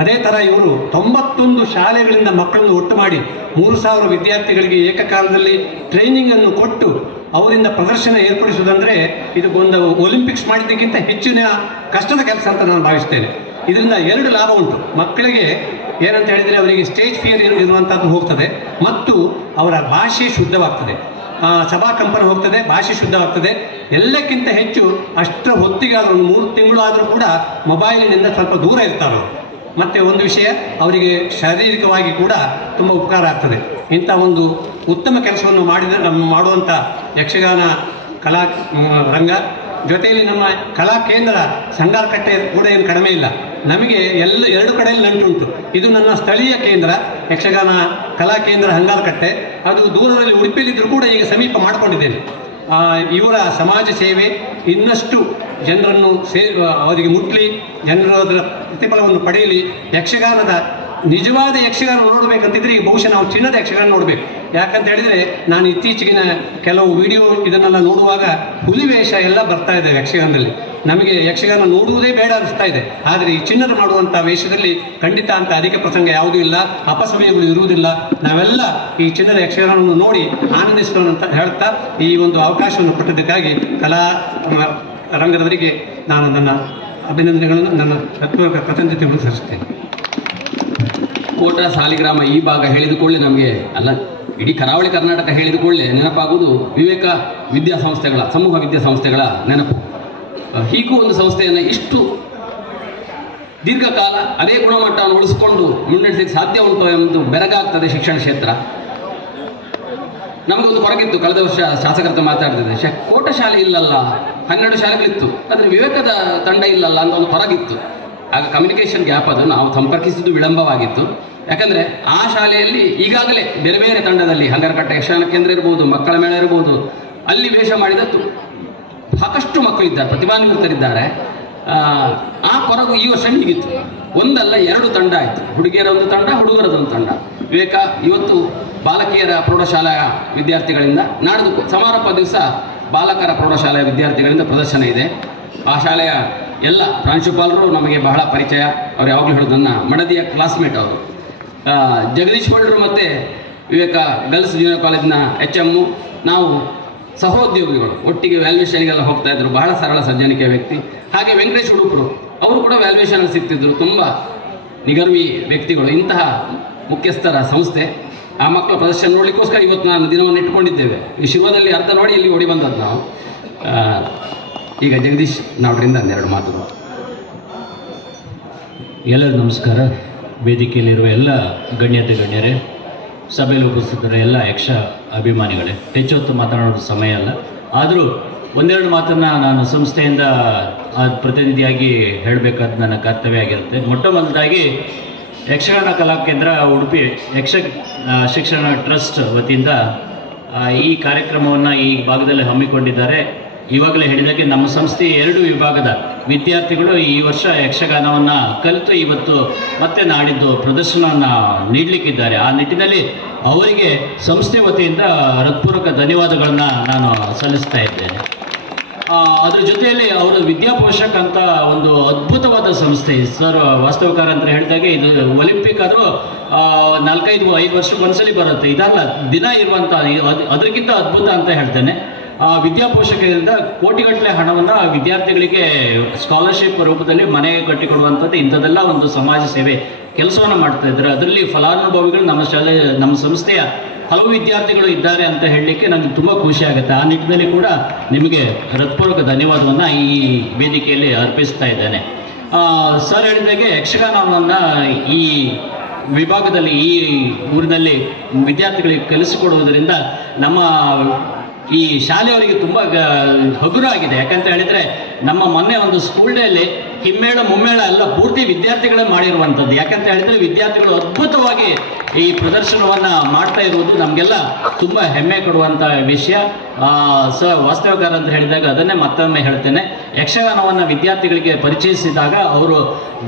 ಅದೇ ಥರ ಇವರು 91 ಶಾಲೆಗಳಿಂದ ಮಕ್ಕಳನ್ನು ಒಟ್ಟು ಮಾಡಿ 3000 ವಿದ್ಯಾರ್ಥಿಗಳಿಗೆ ಏಕಕಾಲದಲ್ಲಿ ಟ್ರೈನಿಂಗನ್ನು ಕೊಟ್ಟು ಅವರಿಂದ ಪ್ರದರ್ಶನ ಏರ್ಪಡಿಸುವುದಂದರೆ ಇದು ಒಂದು ಒಲಿಂಪಿಕ್ಸ್ ಮಾಡಿದ್ದಕ್ಕಿಂತ ಹೆಚ್ಚಿನ ಕಷ್ಟದ ಕೆಲಸ ಅಂತ ನಾನು ಭಾವಿಸ್ತೇನೆ. ಇದರಿಂದ 2 ಲಾಭ ಉಂಟು. ಮಕ್ಕಳಿಗೆ ಏನಂತ ಹೇಳಿದರೆ, ಅವರಿಗೆ ಸ್ಟೇಜ್ ಫಿಯರ್ ಇರುವಂಥದ್ದು ಹೋಗ್ತದೆ ಮತ್ತು ಅವರ ಭಾಷೆ ಶುದ್ಧವಾಗ್ತದೆ, ಸಭಾ ಕಂಪನ ಹೋಗ್ತದೆ, ಭಾಷೆ ಶುದ್ಧವಾಗ್ತದೆ. ಎಲ್ಲಕ್ಕಿಂತ ಹೆಚ್ಚು ಅಷ್ಟರ ಹೊತ್ತಿಗೆ ಆದರೂ 3 ತಿಂಗಳು ಆದರೂ ಕೂಡ ಮೊಬೈಲಿನಿಂದ ಸ್ವಲ್ಪ ದೂರ ಇರ್ತಾರೆ ಅವರು. ಮತ್ತು ಒಂದು ವಿಷಯ, ಅವರಿಗೆ ಶಾರೀರಿಕವಾಗಿ ಕೂಡ ತುಂಬ ಉಪಕಾರ ಆಗ್ತದೆ. ಇಂಥ ಒಂದು ಉತ್ತಮ ಕೆಲಸವನ್ನು ಮಾಡುವಂಥ ಯಕ್ಷಗಾನ ಕಲಾ ರಂಗ ಜೊತೆಯಲ್ಲಿ ನಮ್ಮ ಕಲಾ ಕೇಂದ್ರ ಸಂಗಾರಕಟ್ಟೆ ಕೂಡ ಏನು ಕಡಿಮೆ ಇಲ್ಲ. ನಮಗೆ 2 ಕಡೆಯಲ್ಲಿ ನಂಟುಂಟು. ಇದು ನನ್ನ ಸ್ಥಳೀಯ ಕೇಂದ್ರ ಯಕ್ಷಗಾನ ಕಲಾ ಕೇಂದ್ರ ಹಂಗಾರಕಟ್ಟೆ. ಅದು ದೂರದಲ್ಲಿ ಉಡುಪಿಯಲ್ಲಿದ್ದರೂ ಕೂಡ ಈಗ ಸಮೀಪ ಮಾಡಿಕೊಂಡಿದ್ದೇನೆ. ಇವರ ಸಮಾಜ ಸೇವೆ ಇನ್ನಷ್ಟು ಜನರನ್ನು ಅವರಿಗೆ ಮುಟ್ಲಿ, ಜನರು ಅದರ ಪ್ರತಿಫಲವನ್ನು ಪಡೆಯಲಿ. ಯಕ್ಷಗಾನದ ನಿಜವಾದ ಯಕ್ಷಗಾನ ನೋಡಬೇಕಂತಿದ್ರೆ ಈಗ ಬಹುಶಃ ನಾವು ಚಿನ್ನದ ಯಕ್ಷಗಾನ ನೋಡಬೇಕು. ಯಾಕಂತ ಹೇಳಿದರೆ, ನಾನು ಇತ್ತೀಚೆಗಿನ ಕೆಲವು ವಿಡಿಯೋ ಇದನ್ನೆಲ್ಲ ನೋಡುವಾಗ ಹುಲಿವೇಷ ಎಲ್ಲ ಬರ್ತಾ ಇದೆ ಯಕ್ಷಗಾನದಲ್ಲಿ. ನಮಗೆ ಯಕ್ಷಗಾನ ನೋಡುವುದೇ ಬೇಡ ಅನಿಸ್ತಾ ಇದೆ. ಆದರೆ ಈ ಚಿನ್ನದ ಮಾಡುವಂಥ ವೇಷದಲ್ಲಿ ಖಂಡಿತ ಅಂತ ಅಧಿಕ ಪ್ರಸಂಗ ಯಾವುದೂ ಇಲ್ಲ, ಅಪಸಮಯಗಳು ಇರುವುದಿಲ್ಲ. ನಾವೆಲ್ಲ ಈ ಚಿನ್ನದ ಯಕ್ಷಗಾನವನ್ನು ನೋಡಿ ಆನಂದಿಸೋಣ ಅಂತ ಹೇಳ್ತಾ ಈ ಒಂದು ಅವಕಾಶವನ್ನು ಕೊಟ್ಟಿದ್ದಕ್ಕಾಗಿ ಕಲಾ ರಂಗದವರಿಗೆ ನಾನು ನನ್ನ ಅಭಿನಂದನೆಗಳನ್ನು, ನನ್ನ ಹೃತ್ಪೂರ್ವಕ ಕೃತಜ್ಞತೆಗಳನ್ನು ಸಲ್ಲಿಸುತ್ತೇನೆ. ಕೋಟ ಸಾಲಿಗ್ರಾಮ ಈ ಭಾಗ ಹೇಳಿದುಕೊಳ್ಳೆ ನಮಗೆ ಅಲ್ಲ, ಇಡೀ ಕರಾವಳಿ ಕರ್ನಾಟಕ ಹೇಳಿದುಕೊಳ್ಳೆ ನೆನಪಾಗುವುದು ವಿವೇಕ ವಿದ್ಯಾಸಂಸ್ಥೆಗಳ, ಸಮೂಹ ವಿದ್ಯಾಸಂಸ್ಥೆಗಳ ನೆನಪು. ಹೀಗೂ ಒಂದು ಸಂಸ್ಥೆಯನ್ನು ಇಷ್ಟು ದೀರ್ಘಕಾಲ ಅದೇ ಗುಣಮಟ್ಟವನ್ನು ಉಳಿಸಿಕೊಂಡು ಮುನ್ನಡೆಸಲಿಕ್ಕೆ ಸಾಧ್ಯ ಉಂಟು ಎಂಬುದು ಬೆರಗಾಗ್ತದೆ. ಶಿಕ್ಷಣ ಕ್ಷೇತ್ರ ನಮಗೊಂದು ಹೊರಗಿತ್ತು. ಕಳೆದ ವರ್ಷ ಶಾಸಕರ ಮಾತಾಡ್ತಿದ್ದೆ, ಕೋಟ ಶಾಲೆ ಇಲ್ಲಲ್ಲ, 12 ಶಾಲೆಗಳಿತ್ತು, ಆದರೆ ವಿವೇಕದ ತಂಡ ಇಲ್ಲಲ್ಲ ಅಂತ ಒಂದು ಹೊರಗಿತ್ತು. ಆಗ ಕಮ್ಯುನಿಕೇಷನ್ ಗ್ಯಾಪ್, ಅದು ನಾವು ಸಂಪರ್ಕಿಸಿದ್ದು ವಿಳಂಬವಾಗಿತ್ತು. ಯಾಕಂದರೆ ಆ ಶಾಲೆಯಲ್ಲಿ ಈಗಾಗಲೇ ಬೇರೆ ಬೇರೆ ತಂಡದಲ್ಲಿ ಹಂಗಾರಕಟ್ಟೆ ಯಕ್ಷಗಾನ ಕೇಂದ್ರ ಇರ್ಬೋದು, ಮಕ್ಕಳ ಮೇಳ ಇರ್ಬೋದು, ಅಲ್ಲಿ ವೇಷ ಮಾಡಿದ ಸಾಕಷ್ಟು ಮಕ್ಕಳಿದ್ದಾರೆ, ಪ್ರತಿಭಾನ್ವಿತರಿದ್ದಾರೆ. ಆ ಕೊರಗು ಈ ವರ್ಷ ಹೀಗಿತ್ತು. ಒಂದಲ್ಲ 2 ತಂಡ ಆಯಿತು. ಹುಡುಗಿಯರ ಒಂದು ತಂಡ, ಹುಡುಗರದೊಂದು ತಂಡ. ವಿವೇಕ ಇವತ್ತು ಬಾಲಕಿಯರ ಪ್ರೌಢಶಾಲಾ ವಿದ್ಯಾರ್ಥಿಗಳಿಂದ, ನಾಡ್ದು ಸಮಾರೋಪ ದಿವಸ ಬಾಲಕರ ಪ್ರೌಢಶಾಲೆಯ ವಿದ್ಯಾರ್ಥಿಗಳಿಂದ ಪ್ರದರ್ಶನ ಇದೆ. ಆ ಶಾಲೆಯ ಎಲ್ಲ ಪ್ರಾಂಶುಪಾಲರು ನಮಗೆ ಬಹಳ ಪರಿಚಯ. ಅವ್ರು ಯಾವಾಗಲೂ ಹೇಳೋದು, ನನ್ನ ಮಡದಿಯ ಕ್ಲಾಸ್ಮೇಟ್ ಅವರು. ಜಗದೀಶ್ ಹೊಳ್ರು ಮತ್ತು ವಿವೇಕ ಗರ್ಲ್ಸ್ ಜೂನಿಯರ್ ಕಾಲೇಜಿನ HM, ನಾವು ಸಹೋದ್ಯೋಗಿಗಳು, ಒಟ್ಟಿಗೆ ವ್ಯಾಲ್ಯೂಷನ್ಗೆಲ್ಲ ಹೋಗ್ತಾ ಇದ್ರು. ಬಹಳ ಸರಳ ಸಜ್ಜನಿಕೆಯ ವ್ಯಕ್ತಿ. ಹಾಗೆ ವೆಂಕಟೇಶ್ ಉಡುಪರು ಅವರು ಕೂಡ ವ್ಯಾಲ್ಯೂಷನಲ್ಲಿ ಸಿಗ್ತಿದ್ರು. ತುಂಬ ನಿಗರ್ವಿ ವ್ಯಕ್ತಿಗಳು. ಇಂತಹ ಮುಖ್ಯಸ್ಥರ ಸಂಸ್ಥೆ. ಆ ಮಕ್ಕಳ ಪ್ರದರ್ಶನ ನೋಡಲಿಕ್ಕೋಸ್ಕರ ಇವತ್ತು ನಾನು ದಿನವನ್ನು ಇಟ್ಕೊಂಡಿದ್ದೇವೆ. ಈ ಶಿವದಲ್ಲಿ ಅರ್ಥ ನೋಡಿ ಇಲ್ಲಿ ಓಡಿ ಬಂದದ್ದು ನಾವು. ಈಗ ಜಗದೀಶ್ ನಾವ್ರಿಂದ 2 ಮಾತುಗಳು. ಎಲ್ಲರಿಗೂ ನಮಸ್ಕಾರ. ವೇದಿಕೆಯಲ್ಲಿರುವ ಎಲ್ಲ ಗಣ್ಯರೇ, ಸಭೆಯಲ್ಲಿ ಉಪಸ್ಥಿತರ ಎಲ್ಲ ಯಕ್ಷ ಅಭಿಮಾನಿಗಳೇ, ಹೆಚ್ಚು ಹೊತ್ತು ಮಾತನಾಡೋ ಸಮಯ ಅಲ್ಲ. ಆದರೂ 1-2 ಮಾತನ್ನು ನಾನು ಸಂಸ್ಥೆಯಿಂದ ಪ್ರತಿನಿಧಿಯಾಗಿ ಹೇಳಬೇಕಾದ ನನ್ನ ಕರ್ತವ್ಯ ಆಗಿರುತ್ತೆ. ಮೊಟ್ಟ ಮೊದಲಾಗಿ ಯಕ್ಷಗಾನ ಕಲಾಕೇಂದ್ರ ಉಡುಪಿ ಯಕ್ಷ ಶಿಕ್ಷಣ ಟ್ರಸ್ಟ್ ವತಿಯಿಂದ ಈ ಕಾರ್ಯಕ್ರಮವನ್ನು ಈ ಭಾಗದಲ್ಲಿ ಹಮ್ಮಿಕೊಂಡಿದ್ದಾರೆ. ಇವಾಗಲೇ ಹೇಳಿದಾಗೆ ನಮ್ಮ ಸಂಸ್ಥೆ 2 ವಿಭಾಗದ ವಿದ್ಯಾರ್ಥಿಗಳು ಈ ವರ್ಷ ಯಕ್ಷಗಾನವನ್ನು ಕಲಿತು ಇವತ್ತು ಮತ್ತೆ ನಾಡಿದ್ದು ಪ್ರದರ್ಶನವನ್ನು ನೀಡಲಿಕ್ಕಿದ್ದಾರೆ. ಆ ನಿಟ್ಟಿನಲ್ಲಿ ಅವರಿಗೆ ಸಂಸ್ಥೆ ವತಿಯಿಂದ ಹೃತ್ಪೂರ್ವಕ ಧನ್ಯವಾದಗಳನ್ನು ನಾನು ಸಲ್ಲಿಸ್ತಾ ಇದ್ದೇನೆ. ಅದರ ಜೊತೆಯಲ್ಲಿ ಅವರು ವಿದ್ಯಾಪೋಷಕ ಅಂತ ಒಂದು ಅದ್ಭುತವಾದ ಸಂಸ್ಥೆ. ಸರ್ ವಾಸ್ತವಕಾರ ಅಂತ ಹೇಳಿದಾಗೆ ಇದು ಒಲಿಂಪಿಕ್ ಆದರೂ 4-5 ವರ್ಷಕ್ಕೆ ಒಂದ್ಸಲಿ ಬರುತ್ತೆ. ಇದಲ್ಲ ದಿನ ಇರುವಂಥ, ಅದಕ್ಕಿಂತ ಅದ್ಭುತ ಅಂತ ಹೇಳ್ತೇನೆ. ವಿದ್ಯಾಪೋಷಕರಿಂದ ಕೋಟಿಗಟ್ಟಲೆ ಹಣವನ್ನು ವಿದ್ಯಾರ್ಥಿಗಳಿಗೆ ಸ್ಕಾಲರ್ಶಿಪ್ ರೂಪದಲ್ಲಿ ಮನೆಗೆ ಕಟ್ಟಿಕೊಡುವಂಥದ್ದು, ಇಂಥದ್ದೆಲ್ಲ ಒಂದು ಸಮಾಜ ಸೇವೆ ಕೆಲಸವನ್ನು ಮಾಡ್ತಾ ಇದ್ದಾರೆ. ಅದರಲ್ಲಿ ಫಲಾನುಭವಿಗಳು ನಮ್ಮ ಸಂಸ್ಥೆಯ ಹಲವು ವಿದ್ಯಾರ್ಥಿಗಳು ಇದ್ದಾರೆ ಅಂತ ಹೇಳಲಿಕ್ಕೆ ನನಗೆ ತುಂಬ ಖುಷಿ ಆಗುತ್ತೆ. ಆ ನಿಟ್ಟಿನಲ್ಲಿ ಕೂಡ ನಿಮಗೆ ಹೃತ್ಪೂರ್ವಕ ಧನ್ಯವಾದವನ್ನು ಈ ವೇದಿಕೆಯಲ್ಲಿ ಅರ್ಪಿಸ್ತಾ ಇದ್ದೇನೆ. ಸರ್ ಹೇಳಿದಾಗೆ ಯಕ್ಷಗಾನವನ್ನು ಈ ವಿಭಾಗದಲ್ಲಿ ಈ ಊರಿನಲ್ಲಿ ವಿದ್ಯಾರ್ಥಿಗಳಿಗೆ ಕಲಿಸಿಕೊಡುವುದರಿಂದ ನಮ್ಮ ಈ ಶಾಲೆಯವರಿಗೆ ತುಂಬ ಹಗುರಾಗಿದೆ. ಯಾಕಂತ ಹೇಳಿದರೆ ನಮ್ಮ ಮೊನ್ನೆ ಒಂದು ಸ್ಕೂಲ್ ಡೇಯಲ್ಲಿ ಹಿಮ್ಮೇಳ ಮುಮ್ಮೇಳ ಎಲ್ಲ ಪೂರ್ತಿ ವಿದ್ಯಾರ್ಥಿಗಳೇ ಮಾಡಿರುವಂಥದ್ದು. ಯಾಕಂತ ಹೇಳಿದರೆ ವಿದ್ಯಾರ್ಥಿಗಳು ಅದ್ಭುತವಾಗಿ ಈ ಪ್ರದರ್ಶನವನ್ನು ಮಾಡ್ತಾ ಇರುವುದು ನಮಗೆಲ್ಲ ತುಂಬ ಹೆಮ್ಮೆ ಕೊಡುವಂಥ ವಿಷಯ. ವಾಸ್ತವಕಾರ ಅಂತ ಹೇಳಿದಾಗ ಅದನ್ನೇ ಮತ್ತೊಮ್ಮೆ ಹೇಳ್ತೇನೆ, ಯಕ್ಷಗಾನವನ್ನು ವಿದ್ಯಾರ್ಥಿಗಳಿಗೆ ಪರಿಚಯಿಸಿದಾಗ ಅವರು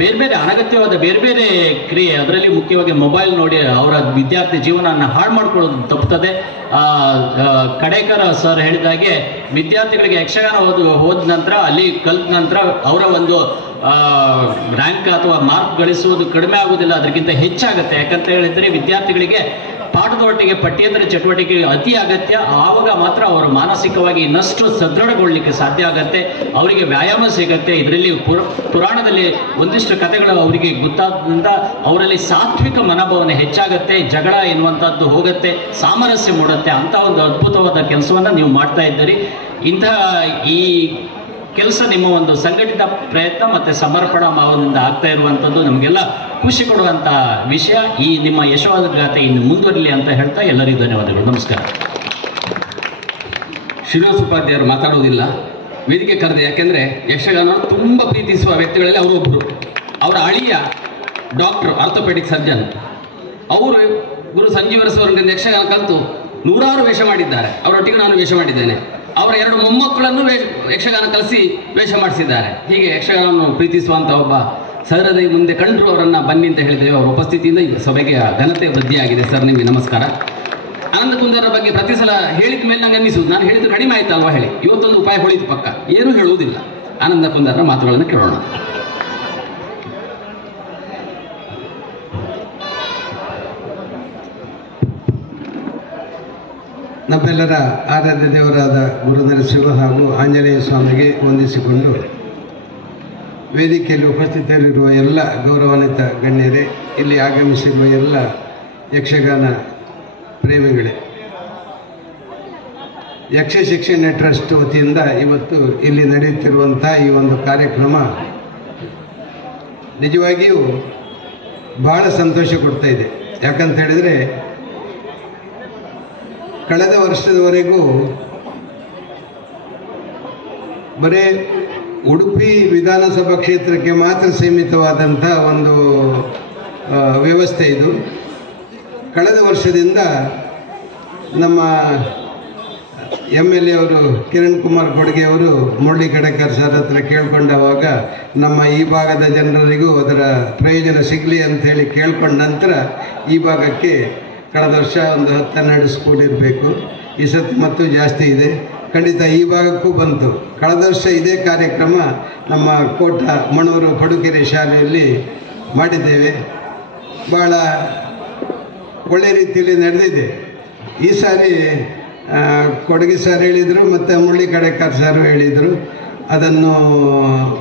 ಬೇರೆ ಬೇರೆ ಅನಗತ್ಯವಾದ ಬೇರೆ ಬೇರೆ ಕ್ರಿಯೆ, ಅದರಲ್ಲಿ ಮುಖ್ಯವಾಗಿ ಮೊಬೈಲ್ ನೋಡಿ ಅವರ ವಿದ್ಯಾರ್ಥಿ ಜೀವನವನ್ನು ಹಾಳು ಮಾಡ್ಕೊಳ್ಳೋದು ತಪ್ಪುತ್ತದೆ. ಕಡೇಕರ ಸರ್ ಹೇಳಿದಾಗೆ ವಿದ್ಯಾರ್ಥಿಗಳಿಗೆ ಯಕ್ಷಗಾನ ಹೋದ ನಂತರ ಅಲ್ಲಿ ಕಲಿತ ನಂತರ ಅವರ ಒಂದು ರ್ಯಾಂಕ್ ಅಥವಾ ಮಾರ್ಕ್ ಗಳಿಸುವುದು ಕಡಿಮೆ ಆಗುವುದಿಲ್ಲ, ಅದಕ್ಕಿಂತ ಹೆಚ್ಚಾಗುತ್ತೆ. ಯಾಕಂತ ಹೇಳಿದರೆ ವಿದ್ಯಾರ್ಥಿಗಳಿಗೆ ಪಾಠದೊಟ್ಟಿಗೆ ಪಠ್ಯೇತರ ಚಟುವಟಿಕೆ ಅತಿ ಅಗತ್ಯ. ಆವಾಗ ಮಾತ್ರ ಅವರು ಮಾನಸಿಕವಾಗಿ ಇನ್ನಷ್ಟು ಸದೃಢಗೊಳ್ಳಲಿಕ್ಕೆ ಸಾಧ್ಯ ಆಗುತ್ತೆ, ಅವರಿಗೆ ವ್ಯಾಯಾಮ ಸಿಗುತ್ತೆ. ಇದರಲ್ಲಿ ಪುರಾಣದಲ್ಲಿ ಒಂದಿಷ್ಟು ಕಥೆಗಳು ಅವರಿಗೆ ಗೊತ್ತಾದ್ರಿಂದ ಅವರಲ್ಲಿ ಸಾತ್ವಿಕ ಮನೋಭಾವನೆ ಹೆಚ್ಚಾಗುತ್ತೆ, ಜಗಳ ಎನ್ನುವಂಥದ್ದು ಹೋಗುತ್ತೆ, ಸಾಮರಸ್ಯ ಮೂಡುತ್ತೆ. ಅಂಥ ಒಂದು ಅದ್ಭುತವಾದ ಕೆಲಸವನ್ನು ನೀವು ಮಾಡ್ತಾ ಇದ್ದೀರಿ. ಇಂತಹ ಈ ಕೆಲಸ ನಿಮ್ಮ ಒಂದು ಸಂಘಟಿತ ಪ್ರಯತ್ನ ಮತ್ತು ಸಮರ್ಪಣಾ ಭಾವದಿಂದ ಆಗ್ತಾ ಇರುವಂಥದ್ದು ನಮಗೆಲ್ಲ ಖುಷಿ ಕೊಡುವಂಥ ವಿಷಯ. ಈ ನಿಮ್ಮ ಯಶೋಧ ಗಾಥೆ ಇನ್ನು ಮುಂದುವರಲಿ ಅಂತ ಹೇಳ್ತಾ ಎಲ್ಲರಿಗೂ ಧನ್ಯವಾದಗಳು. ನಮಸ್ಕಾರ. ಶ್ರೀನಿವಾಸ ಉಪಾಧ್ಯಾಯರು ಮಾತಾಡೋದಿಲ್ಲ, ವೇದಿಕೆ ಕರೆದೆ. ಯಾಕೆಂದರೆ ಯಕ್ಷಗಾನ ತುಂಬ ಪ್ರೀತಿಸುವ ವ್ಯಕ್ತಿಗಳಲ್ಲಿ ಅವರು ಒಬ್ಬರು. ಅವರ ಅಳಿಯ ಡಾಕ್ಟರ್ ಆರ್ಥೋಪೆಡಿಕ್ ಸರ್ಜನ್, ಅವರು ಗುರು ಸಂಜೀವ ಅವರಿಂದ ಯಕ್ಷಗಾನ ಕಲಿತು ನೂರಾರು ವೇಷ ಮಾಡಿದ್ದಾರೆ. ಅವರೊಟ್ಟಿಗೆ ನಾನು ವೇಷ ಮಾಡಿದ್ದೇನೆ. ಅವರ 2 ಮೊಮ್ಮಕ್ಕಳನ್ನು ಯಕ್ಷಗಾನ ಕಲಿಸಿ ವೇಷ ಮಾಡಿಸಿದ್ದಾರೆ. ಹೀಗೆ ಯಕ್ಷಗಾನವನ್ನು ಪ್ರೀತಿಸುವಂಥ ಒಬ್ಬ ಸಹೃದಯ ಮುಂದೆ ಕಂಡರು ಅವರನ್ನು ಬನ್ನಿ ಅಂತ ಹೇಳಿದ್ದೇವೆ. ಅವರ ಉಪಸ್ಥಿತಿಯಿಂದ ಈ ಸಭೆಗೆ ಘನತೆ ವೃದ್ಧಿಯಾಗಿದೆ. ಸರ್, ನಿಮಗೆ ನಮಸ್ಕಾರ. ಆನಂದ ಕುಂದರ ಬಗ್ಗೆ ಪ್ರತಿ ಸಲ ಹೇಳಿದ ಮೇಲೆ ನಂಗೆ ಅನ್ನಿಸುವುದು, ನಾನು ಹೇಳಿದ್ದು ಕಡಿಮೆ ಆಯ್ತಲ್ವಾ ಹೇಳಿ, ಇವತ್ತೊಂದು ಉಪಾಯ ಹೊಳಿತು ಪಕ್ಕ, ಏನೂ ಹೇಳುವುದಿಲ್ಲ. ಆನಂದ ಕುಂದರ ಮಾತುಗಳನ್ನು ಕೇಳೋಣ. ನಮ್ಮೆಲ್ಲರ ಆರಾಧ್ಯ ದೇವರಾದ ಗುರು ನರಸಿಂಹ ಹಾಗೂ ಆಂಜನೇಯ ಸ್ವಾಮಿಗೆ ವಂದಿಸಿಕೊಂಡು, ವೇದಿಕೆಯಲ್ಲಿ ಉಪಸ್ಥಿತರಿರುವ ಎಲ್ಲ ಗೌರವಾನ್ವಿತ ಗಣ್ಯರೇ, ಇಲ್ಲಿ ಆಗಮಿಸಿರುವ ಎಲ್ಲ ಯಕ್ಷಗಾನ ಪ್ರೇಮಿಗಳೇ, ಯಕ್ಷ ಶಿಕ್ಷಣ ಟ್ರಸ್ಟ್ ವತಿಯಿಂದ ಇವತ್ತು ಇಲ್ಲಿ ನಡೆಯುತ್ತಿರುವಂಥ ಈ ಒಂದು ಕಾರ್ಯಕ್ರಮ ನಿಜವಾಗಿಯೂ ಬಹಳ ಸಂತೋಷ ಕೊಡ್ತಾ ಇದೆ. ಯಾಕಂತ ಹೇಳಿದರೆ ಕಳೆದ ವರ್ಷದವರೆಗೂ ಬರೀ ಉಡುಪಿ ವಿಧಾನಸಭಾ ಕ್ಷೇತ್ರಕ್ಕೆ ಮಾತ್ರ ಸೀಮಿತವಾದಂಥ ಒಂದು ವ್ಯವಸ್ಥೆ ಇದು. ಕಳೆದ ವರ್ಷದಿಂದ ನಮ್ಮ MLA ಅವರು ಕಿರಣ್ ಕುಮಾರ್ ಕೊಡ್ಗೆ ಅವರು ಮುರಳಿ ಕಡೇಕರ್ ಸರ್ ಹತ್ರ ಕೇಳ್ಕೊಂಡಾಗ ನಮ್ಮ ಈ ಭಾಗದ ಜನರಿಗೂ ಅದರ ಪ್ರಯೋಜನ ಸಿಗಲಿ ಅಂಥೇಳಿ ಕೇಳ್ಕೊಂಡ ನಂತರ ಈ ಭಾಗಕ್ಕೆ ಕಳೆದ ವರ್ಷ ಒಂದು 10-12 ಸ್ಕೂಲ್ ಇರಬೇಕು, ಈ ಸತಿ ಮತ್ತು ಜಾಸ್ತಿ ಇದೆ. ಖಂಡಿತ ಈ ಭಾಗಕ್ಕೂ ಬಂತು. ಕಳೆದ ವರ್ಷ ಇದೇ ಕಾರ್ಯಕ್ರಮ ನಮ್ಮ ಕೋಟ ಮಣೂರು ಪಡುಕೆರೆ ಶಾಲೆಯಲ್ಲಿ ಮಾಡಿದ್ದೇವೆ. ಭಾಳ ಒಳ್ಳೆ ರೀತಿಯಲ್ಲಿ ನಡೆದಿದೆ. ಈ ಸಾರಿ ಕೊಡಗಿ ಸರ್ ಹೇಳಿದರು ಮತ್ತು ಮುರಳಿ ಕಡೇಕರ್ ಸರ್ ಹೇಳಿದರು, ಅದನ್ನು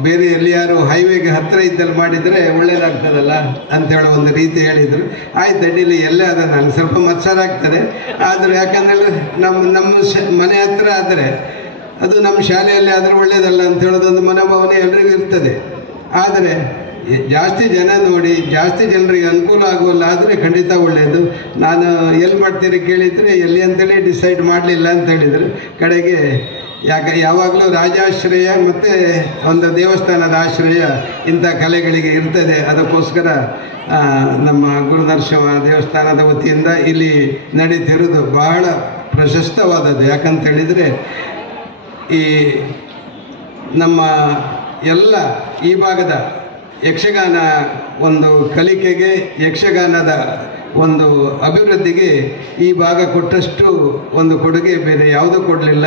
ಬೇರೆ ಎಲ್ಲಿಯಾರು ಹೈವೇಗೆ ಹತ್ತಿರ ಇದ್ದಲ್ಲಿ ಮಾಡಿದರೆ ಒಳ್ಳೆಯದಾಗ್ತದಲ್ಲ ಅಂತೇಳಿ ಒಂದು ರೀತಿ ಹೇಳಿದರು. ಆಯ್ತು, ಅಡ್ಡಿಲಿ ಎಲ್ಲೇ ಅದ, ನನಗೆ ಸ್ವಲ್ಪ ಮತ್ಸರ ಆಗ್ತದೆ. ಆದರೆ ಯಾಕಂದರೆ ನಮ್ಮ ಮನೆ ಹತ್ತಿರ ಆದರೆ ಅದು ನಮ್ಮ ಶಾಲೆಯಲ್ಲಿ ಆದರೆ ಒಳ್ಳೆಯದಲ್ಲ ಅಂತ ಹೇಳೋದೊಂದು ಮನೋಭಾವನೆ ಎಲ್ರಿಗೂ ಇರ್ತದೆ. ಆದರೆ ಜಾಸ್ತಿ ಜನ ನೋಡಿ ಜಾಸ್ತಿ ಜನರಿಗೆ ಅನುಕೂಲ ಆಗುವಲ್ಲ ಆದರೆ ಖಂಡಿತ ಒಳ್ಳೆಯದು. ನಾನು ಎಲ್ಲಿ ಮಾಡ್ತೀರಿ ಕೇಳಿದರೆ ಎಲ್ಲಿ ಅಂತೇಳಿ ಡಿಸೈಡ್ ಮಾಡಲಿಲ್ಲ ಅಂತ ಹೇಳಿದರು. ಕಡೆಗೆ ಯಾವಾಗಲೂ ರಾಜಾಶ್ರಯ ಮತ್ತು ಒಂದು ದೇವಸ್ಥಾನದ ಆಶ್ರಯ ಇಂಥ ಕಲೆಗಳಿಗೆ ಇರ್ತದೆ. ಅದಕ್ಕೋಸ್ಕರ ನಮ್ಮ ಗುರು ನರಸಿಂಹ ದೇವಸ್ಥಾನದ ವತಿಯಿಂದ ಇಲ್ಲಿ ನಡೀತಿರೋದು ಬಹಳ ಪ್ರಶಸ್ತವಾದದ್ದು. ಯಾಕಂತ ಹೇಳಿದರೆ ಈ ನಮ್ಮ ಎಲ್ಲ ಈ ಭಾಗದ ಯಕ್ಷಗಾನ ಒಂದು ಕಲಿಕೆಗೆ, ಯಕ್ಷಗಾನದ ಒಂದು ಅಭಿವೃದ್ಧಿಗೆ ಈ ಭಾಗ ಕೊಟ್ಟಷ್ಟು ಒಂದು ಕೊಡುಗೆ ಬೇರೆ ಯಾವುದೂ ಕೊಡಲಿಲ್ಲ.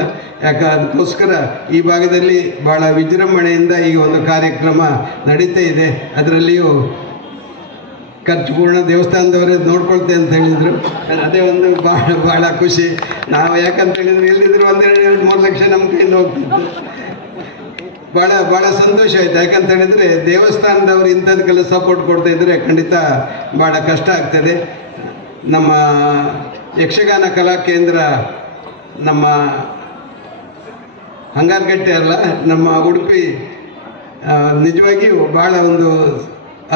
ಅದಕ್ಕೋಸ್ಕರ ಈ ಭಾಗದಲ್ಲಿ ಭಾಳ ವಿಜೃಂಭಣೆಯಿಂದ ಈ ಒಂದು ಕಾರ್ಯಕ್ರಮ ನಡೀತಾ ಇದೆ. ಅದರಲ್ಲಿಯೂ ಖರ್ಚು ಪೂರ್ಣ ದೇವಸ್ಥಾನದವರೇ ನೋಡ್ಕೊಳ್ತೆ ಅಂತ ಹೇಳಿದರು. ಅದೇ ಒಂದು ಭಾಳ ಖುಷಿ. ನಾವು ಯಾಕಂತ ಹೇಳಿದರೆ ಎಲ್ಲಿದ್ರು 1-2-3 ಲಕ್ಷ ನಮ್ಮ ಕೈಯಿಂದ ಹೋಗ್ತಿತ್ತು. ಭಾಳ ಸಂತೋಷ ಆಯಿತು. ಯಾಕಂತ ಹೇಳಿದರೆ ದೇವಸ್ಥಾನದವರು ಇಂಥದಕ್ಕೆಲ್ಲ ಸಪೋರ್ಟ್ ಕೊಡ್ತಾ ಇದ್ದರೆ ಖಂಡಿತ ಭಾಳ ಕಷ್ಟ ಆಗ್ತದೆ. ನಮ್ಮ ಯಕ್ಷಗಾನ ಕಲಾ ಕೇಂದ್ರ ನಮ್ಮ ಹಂಗಾರಗಟ್ಟೆ ಅಲ್ಲ, ನಮ್ಮ ಉಡುಪಿ ನಿಜವಾಗಿಯೂ ಭಾಳ ಒಂದು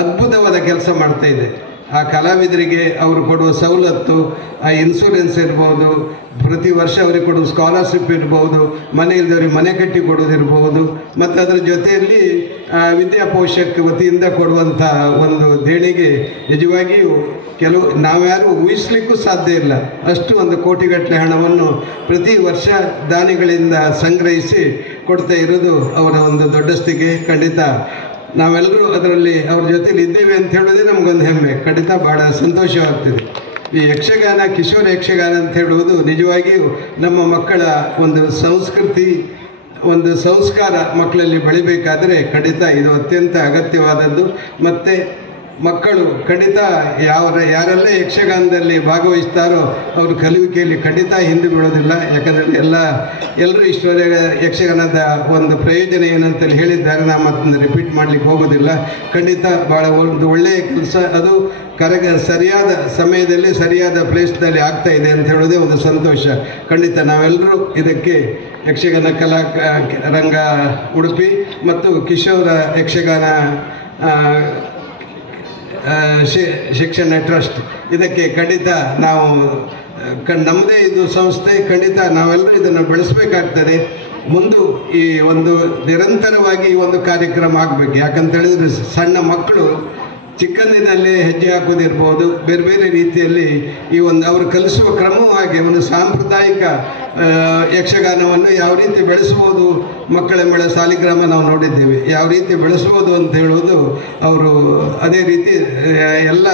ಅದ್ಭುತವಾದ ಕೆಲಸ ಮಾಡ್ತಾ ಇದೆ. ಆ ಕಲಾವಿದರಿಗೆ ಅವರು ಕೊಡುವ ಸವಲತ್ತು, ಆ ಇನ್ಶೂರೆನ್ಸ್ ಇರ್ಬೋದು, ಪ್ರತಿ ವರ್ಷ ಅವರಿಗೆ ಕೊಡುವ ಸ್ಕಾಲರ್ಶಿಪ್ ಇರ್ಬೋದು, ಮನೆ ಇಲ್ಲದವ್ರಿಗೆ ಮನೆ ಕಟ್ಟಿ ಕೊಡೋದಿರ್ಬೋದು, ಮತ್ತು ಅದರ ಜೊತೆಯಲ್ಲಿ ವಿದ್ಯಾಪೋಷಕ ವತಿಯಿಂದ ಕೊಡುವಂಥ ಒಂದು ದೇಣಿಗೆ ನಿಜವಾಗಿಯೂ ನಾವ್ಯಾರು ಊಹಿಸ್ಲಿಕ್ಕೂ ಸಾಧ್ಯ ಇಲ್ಲ. ಅಷ್ಟು ಒಂದು ಕೋಟಿಗಟ್ಟಲೆ ಹಣವನ್ನು ಪ್ರತಿ ವರ್ಷ ದಾನಿಗಳಿಂದ ಸಂಗ್ರಹಿಸಿ ಕೊಡ್ತಾ ಇರೋದು ಅವರ ಒಂದು ದೊಡ್ಡಸ್ತಿಗೆ. ಖಂಡಿತ ನಾವೆಲ್ಲರೂ ಅದರಲ್ಲಿ ಅವ್ರ ಜೊತೆಲಿ ಇದ್ದೇವೆ ಅಂತ ಹೇಳೋದೇ ನಮಗೊಂದು ಹೆಮ್ಮೆ. ಖಂಡಿತ ಭಾಳ ಸಂತೋಷವಾಗ್ತಿದೆ. ಈ ಯಕ್ಷಗಾನ, ಕಿಶೋರ ಯಕ್ಷಗಾನ ಅಂತ ಹೇಳುವುದು ನಿಜವಾಗಿಯೂ ನಮ್ಮ ಮಕ್ಕಳ ಒಂದು ಸಂಸ್ಕೃತಿ, ಒಂದು ಸಂಸ್ಕಾರ ಮಕ್ಕಳಲ್ಲಿ ಬೆಳಿಬೇಕಾದರೆ ಖಂಡಿತ ಇದು ಅತ್ಯಂತ ಅಗತ್ಯವಾದದ್ದು. ಮತ್ತು ಮಕ್ಕಳು ಖಂಡಿತ ಯಾರೆಲ್ಲ ಯಕ್ಷಗಾನದಲ್ಲಿ ಭಾಗವಹಿಸ್ತಾರೋ ಅವರು ಕಲಿಯುವಿಕೆಯಲ್ಲಿ ಖಂಡಿತ ಹಿಂದೆ ಬೀಳೋದಿಲ್ಲ. ಯಾಕಂದರೆ ಎಲ್ಲರೂ ಇಷ್ಟವರೆಗೆ ಯಕ್ಷಗಾನದ ಒಂದು ಪ್ರಯೋಜನ ಏನಂತೇಳಿ ಹೇಳಿದ್ದಾರೆ, ನಾನು ಮತ್ತೊಂದು ರಿಪೀಟ್ ಮಾಡಲಿಕ್ಕೆ ಹೋಗೋದಿಲ್ಲ. ಖಂಡಿತ ಭಾಳ ಒಂದು ಒಳ್ಳೆಯ ಕೆಲಸ, ಅದು ಸರಿಯಾದ ಸಮಯದಲ್ಲಿ ಸರಿಯಾದ ಪ್ಲೇಸ್ನಲ್ಲಿ ಆಗ್ತಾ ಇದೆ ಅಂತ ಹೇಳೋದೇ ಒಂದು ಸಂತೋಷ. ಖಂಡಿತ ನಾವೆಲ್ಲರೂ ಇದಕ್ಕೆ ಯಕ್ಷಗಾನ ಕಲಾ ರಂಗ ಉಡುಪಿ ಮತ್ತು ಕಿಶೋರ ಯಕ್ಷಗಾನ ಶಿಕ್ಷಣ ಟ್ರಸ್ಟ್ ಇದಕ್ಕೆ ಖಂಡಿತ ನಾವು ನಮ್ಮದೇ ಇದು ಸಂಸ್ಥೆ. ಖಂಡಿತ ನಾವೆಲ್ಲರೂ ಇದನ್ನು ಬೆಳೆಸಬೇಕಾಗ್ತದೆ. ಮುಂದೆ ಈ ಒಂದು ನಿರಂತರವಾಗಿ ಈ ಒಂದು ಕಾರ್ಯಕ್ರಮ ಆಗಬೇಕು. ಯಾಕಂತ ಹೇಳಿದ್ರೆ ಸಣ್ಣ ಮಕ್ಕಳು ಚಿಕ್ಕಂದಿನಲ್ಲೇ ಹೆಜ್ಜೆ ಹಾಕೋದಿರ್ಬೋದು, ಬೇರೆ ಬೇರೆ ರೀತಿಯಲ್ಲಿ ಈ ಒಂದು ಅವರು ಕಲಿಸುವ ಕ್ರಮವೂ ಹಾಗೆ ಒಂದು ಸಾಂಪ್ರದಾಯಿಕ ಯಕ್ಷಗಾನವನ್ನು ಯಾವ ರೀತಿ ಬೆಳೆಸ್ಬೋದು, ಮಕ್ಕಳ ಮೇಳ ಸಾಲಿಗ್ರಾಮ ನಾವು ನೋಡಿದ್ದೇವೆ, ಯಾವ ರೀತಿ ಬೆಳೆಸ್ಬೋದು ಅಂತ ಹೇಳುವುದು ಅವರು ಅದೇ ರೀತಿ ಎಲ್ಲ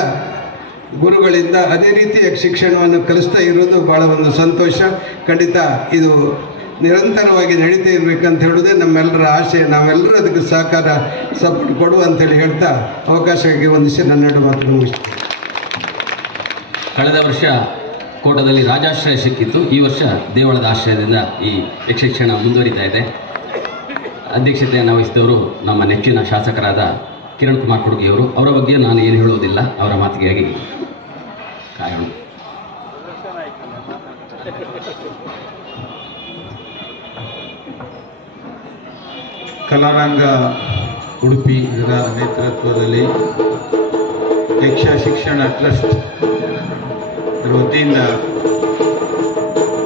ಗುರುಗಳಿಂದ ಅದೇ ರೀತಿಯ ಶಿಕ್ಷಣವನ್ನು ಕಲಿಸ್ತಾ ಇರೋದು ಭಾಳ ಒಂದು ಸಂತೋಷ. ಖಂಡಿತ ಇದು ನಿರಂತರವಾಗಿ ನಡೀತಾ ಇರಬೇಕಂತ ಹೇಳೋದೇ ನಮ್ಮೆಲ್ಲರ ಆಶೆ. ನಾವೆಲ್ಲರೂ ಅದಕ್ಕೆ ಸಹಕಾರ ಸಪೋರ್ಟ್ ಕೊಡು ಅಂತೇಳಿ ಹೇಳ್ತಾ ಅವಕಾಶಕ್ಕೆ ಒಂದಿಷ್ಟು ನನ್ನೆರಡು ಮಾತು ಮುಗಿಸ್ತೀನಿ. ಕಳೆದ ವರ್ಷ ಕೋಟದಲ್ಲಿ ರಾಜಾಶ್ರಯ ಸಿಕ್ಕಿತ್ತು. ಈ ವರ್ಷ ದೇವಳದ ಆಶ್ರಯದಿಂದ ಈ ಯಕ್ಷಗಾನ ಮುಂದುವರಿತಾ ಇದೆ. ಅಧ್ಯಕ್ಷತೆಯನ್ನು ವಹಿಸಿದವರು ನಮ್ಮ ನೆಚ್ಚಿನ ಶಾಸಕರಾದ ಕಿರಣ್ ಕುಮಾರ್ ಕೊಡುಗೆಯವರು. ಅವರ ಬಗ್ಗೆ ನಾನು ಏನು ಹೇಳುವುದಿಲ್ಲ, ಅವರ ಮಾತಿಗಾಗಿ ಕಾಯೋಣ. ಕಲಾರಂಗ ಉಡುಪಿ ಇದರ ನೇತೃತ್ವದಲ್ಲಿ ಯಕ್ಷ ಶಿಕ್ಷಣ ಟ್ರಸ್ಟ್ ವತಿಯಿಂದ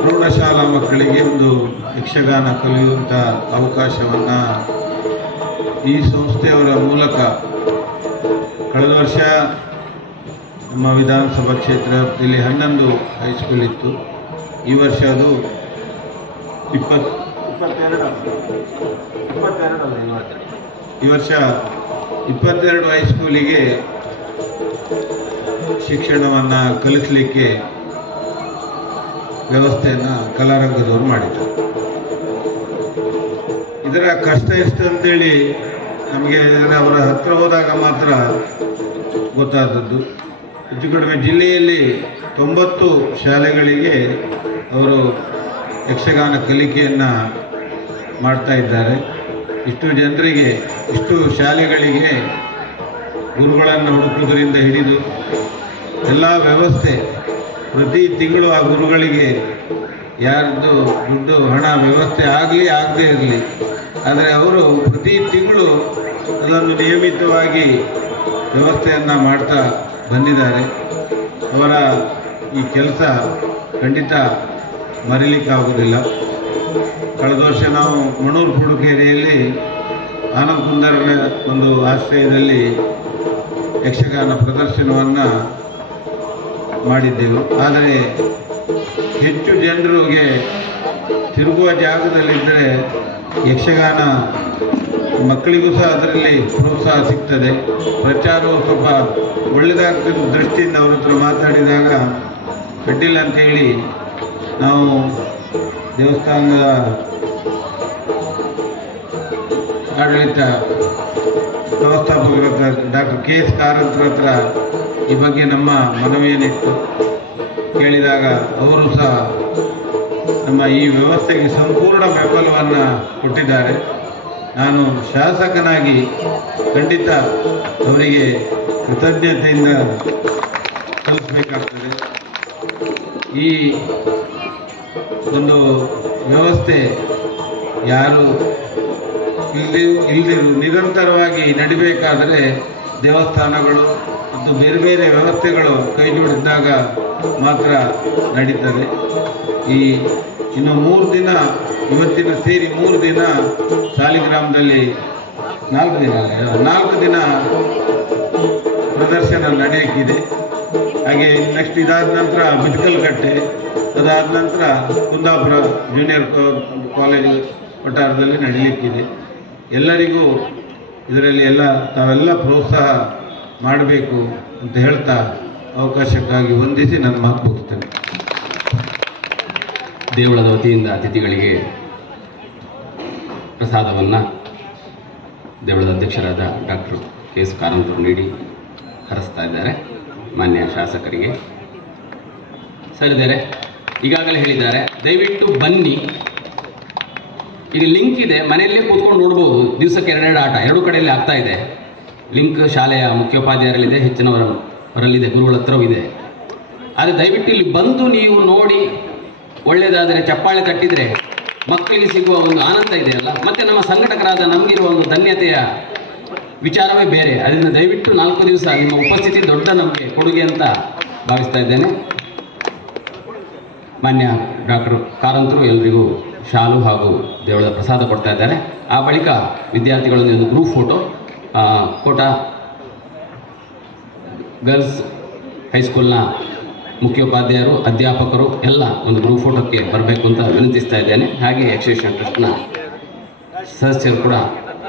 ಪ್ರೌಢಶಾಲಾ ಮಕ್ಕಳಿಗೆ ಒಂದು ಯಕ್ಷಗಾನ ಕಲಿಯುವಂಥ ಅವಕಾಶವನ್ನು ಈ ಸಂಸ್ಥೆಯವರ ಮೂಲಕ ಕಳೆದ ವರ್ಷ ನಮ್ಮ ವಿಧಾನಸಭಾ ಕ್ಷೇತ್ರದಲ್ಲಿ 11 ಹೈಸ್ಕೂಲ್ ಇತ್ತು. ಈ ವರ್ಷ ಅದು 22 ಈ ವರ್ಷ 22 ಹೈಸ್ಕೂಲಿಗೆ ಶಿಕ್ಷಣವನ್ನು ಕಲಿಸಲಿಕ್ಕೆ ವ್ಯವಸ್ಥೆಯನ್ನು ಕಲಾರಂಗದವರು ಮಾಡಿದ್ದಾರೆ. ಇದರ ಕಷ್ಟ ಎಷ್ಟು ಅಂತೇಳಿ ನಮಗೆ ಅವರ ಹತ್ರ ಹೋದಾಗ ಮಾತ್ರ ಗೊತ್ತಾದದ್ದು. ಹೆಚ್ಚು ಕಡಿಮೆ ಜಿಲ್ಲೆಯಲ್ಲಿ 90 ಶಾಲೆಗಳಿಗೆ ಅವರು ಯಕ್ಷಗಾನ ಕಲಿಕೆಯನ್ನು ಮಾಡ್ತಾ ಇದ್ದಾರೆ. ಇಷ್ಟು ಜನರಿಗೆ, ಇಷ್ಟು ಶಾಲೆಗಳಿಗೆ ಗುರುಗಳನ್ನು ಹುಡುಕುವುದರಿಂದ ಹಿಡಿದು ಎಲ್ಲ ವ್ಯವಸ್ಥೆ, ಪ್ರತಿ ತಿಂಗಳು ಆ ಗುರುಗಳಿಗೆ ಯಾರ್ದು ದುಡ್ಡು ಹಣ ವ್ಯವಸ್ಥೆ ಆಗಲಿ ಆಗದೇ ಇರಲಿ, ಆದರೆ ಅವರು ಪ್ರತಿ ತಿಂಗಳು ಅದನ್ನು ನಿಯಮಿತವಾಗಿ ವ್ಯವಸ್ಥೆಯನ್ನು ಮಾಡ್ತಾ ಬಂದಿದ್ದಾರೆ. ಅವರ ಈ ಕೆಲಸ ಖಂಡಿತ ಮರೀಲಿಕ್ಕಾಗೋದಿಲ್ಲ. ಕಳೆದ ವರ್ಷ ನಾವು ಮಣೂರು ಕುಡುಕೇರಿಯಲ್ಲಿ ಆನಂದ್ ಕುಂದರ್ನ ಒಂದು ಆಶ್ರಯದಲ್ಲಿ ಯಕ್ಷಗಾನ ಪ್ರದರ್ಶನವನ್ನು ಮಾಡಿದ್ದೆವು. ಆದರೆ ಹೆಚ್ಚು ಜನರಿಗೆ ತಿರುಗುವ ಜಾಗದಲ್ಲಿದ್ದರೆ ಯಕ್ಷಗಾನ ಮಕ್ಕಳಿಗೂ ಸಹ ಅದರಲ್ಲಿ ಪ್ರೋತ್ಸಾಹ ಸಿಗ್ತದೆ, ಪ್ರಚಾರವು ಸ್ವಲ್ಪ ಒಳ್ಳೆಯದಾಗ್ತದೆ ದೃಷ್ಟಿಯಿಂದ ಅವ್ರ ಹತ್ರ ಮಾತಾಡಿದಾಗ ಅಡ್ಡಿಲ್ಲ ಅಂತೇಳಿ ನಾವು ದೇವಸ್ಥಾನದ ಆಡಳಿತ ವ್ಯವಸ್ಥಾಪಕರ ಡಾಕ್ಟರ್ KS ಕಾರಂತರ ಹತ್ರ ಈ ಬಗ್ಗೆ ನಮ್ಮ ಮನವಿಯನ್ನಿಟ್ಟು ಕೇಳಿದಾಗ ಅವರು ಸಹ ನಮ್ಮ ಈ ವ್ಯವಸ್ಥೆಗೆ ಸಂಪೂರ್ಣ ಬೆಂಬಲವನ್ನು ಕೊಟ್ಟಿದ್ದಾರೆ. ನಾನು ಶಾಸಕನಾಗಿ ಖಂಡಿತ ಅವರಿಗೆ ಕೃತಜ್ಞತೆಯಿಂದ ಸಲ್ಲಿಸಬೇಕಾಗ್ತದೆ. ಈ ಒಂದು ವ್ಯವಸ್ಥೆ ಯಾರು ಇಲ್ದಿರು ನಿರಂತರವಾಗಿ ನಡಿಬೇಕಾದರೆ ದೇವಸ್ಥಾನಗಳು ಮತ್ತು ಬೇರೆ ಬೇರೆ ವ್ಯವಸ್ಥೆಗಳು ಕೈ ಜೋಡಿಸಿದಾಗ ಮಾತ್ರ ನಡೀತದೆ. ಇನ್ನು 3 ದಿನ, ಇವತ್ತಿನ ಸೇರಿ 3 ದಿನ ಸಾಲಿಗ್ರಾಮದಲ್ಲಿ 4 ದಿನ ಪ್ರದರ್ಶನ ನಡೆಯೋಕ್ಕಿದೆ. ಹಾಗೆ ನೆಕ್ಸ್ಟ್ ಇದಾದ ನಂತರ ಬಿದ್ಕಲ್ಕಟ್ಟೆ, ಅದಾದ ನಂತರ ಕುಂದಾಪುರ ಜೂನಿಯರ್ ಕಾಲೇಜು ವಠಾರದಲ್ಲಿ ನಡೀಲಿಕ್ಕಿದೆ. ಎಲ್ಲರಿಗೂ ಇದರಲ್ಲಿ ತಾವೆಲ್ಲ ಪ್ರೋತ್ಸಾಹ ಮಾಡಬೇಕು ಅಂತ ಹೇಳ್ತಾ ಅವಕಾಶಕ್ಕಾಗಿ ವಂದಿಸಿ ನನ್ನ ಮಾತು ಮುಗಿಸ್ತೇನೆ. ದೇವಳದ ವತಿಯಿಂದ ಅತಿಥಿಗಳಿಗೆ ಪ್ರಸಾದವನ್ನು ದೇವಳದ ಅಧ್ಯಕ್ಷರಾದ ಡಾಕ್ಟರ್ ಕೆ.ಎಸ್. ಕಾರಂತರು ನೀಡಿ ಹರಿಸ್ತಾ ಇದ್ದಾರೆ. ಮಾನ್ಯ ಶಾಸಕರಿಗೆ ಸರಿದರೆ ಈಗಾಗಲೇ ಹೇಳಿದ್ದಾರೆ, ದಯವಿಟ್ಟು ಬನ್ನಿ. ಈಗ ಲಿಂಕ್ ಇದೆ, ಮನೆಯಲ್ಲೇ ಕೂತ್ಕೊಂಡು ನೋಡ್ಬೋದು. ದಿವಸಕ್ಕೆ 2 ಆಟ 2 ಕಡೆಯಲ್ಲಿ ಆಗ್ತಾ ಇದೆ. ಲಿಂಕ್ ಶಾಲೆಯ ಮುಖ್ಯೋಪಾಧ್ಯಾಯರಲ್ಲಿದೆ, ಹೆಚ್ಚಿನವರಲ್ಲಿದೆ, ಗುರುಗಳ ಹತ್ರವೂ ಇದೆ. ಆದರೆ ದಯವಿಟ್ಟು ಇಲ್ಲಿ ಬಂದು ನೀವು ನೋಡಿ ಒಳ್ಳೆಯದಾದರೆ ಚಪ್ಪಾಳೆ ತಟ್ಟಿದರೆ ಮಕ್ಕಳಿಗೆ ಸಿಗುವ ಒಂದು ಆನಂದ ಇದೆಯಲ್ಲ, ಮತ್ತು ನಮ್ಮ ಸಂಘಟಕರಾದ ನಮಗಿರುವ ಒಂದು ಧನ್ಯತೆಯ ವಿಚಾರವೇ ಬೇರೆ. ಅದರಿಂದ ದಯವಿಟ್ಟು 4 ದಿವಸ ನಿಮ್ಮ ಉಪಸ್ಥಿತಿ ದೊಡ್ಡ ನಮಗೆ ಕೊಡುಗೆ ಅಂತ ಭಾವಿಸ್ತಾ ಇದ್ದೇನೆ. ಮಾನ್ಯ ಡಾಕ್ಟರ್ ಕಾರಂತರು ಎಲ್ರಿಗೂ ಶಾಲು ಹಾಗೂ ದೇವಳದ ಪ್ರಸಾದ ಕೊಡ್ತಾ ಇದ್ದಾರೆ. ಆ ಬಳಿಕ ವಿದ್ಯಾರ್ಥಿಗಳೊಂದಿಗೆ ಒಂದು ಗ್ರೂಪ್ ಫೋಟೋ ಕೋಟ ಗರ್ಲ್ಸ್ ಹೈಸ್ಕೂಲ್ನ ಮುಖ್ಯೋಪಾಧ್ಯಾಯರು, ಅಧ್ಯಾಪಕರು ಎಲ್ಲ ಒಂದು ಗ್ರೂಪ್ ಫೋಟೋಕ್ಕೆ ಬರಬೇಕು ಅಂತ ವಿನಂತಿಸ್ತಾ ಇದ್ದೇನೆ. ಹಾಗೆ ಎಕ್ಸ್ಟೆನ್ಷನ್ ಟ್ರಸ್ಟ್ನ ಸದಸ್ಯರು ಕೂಡ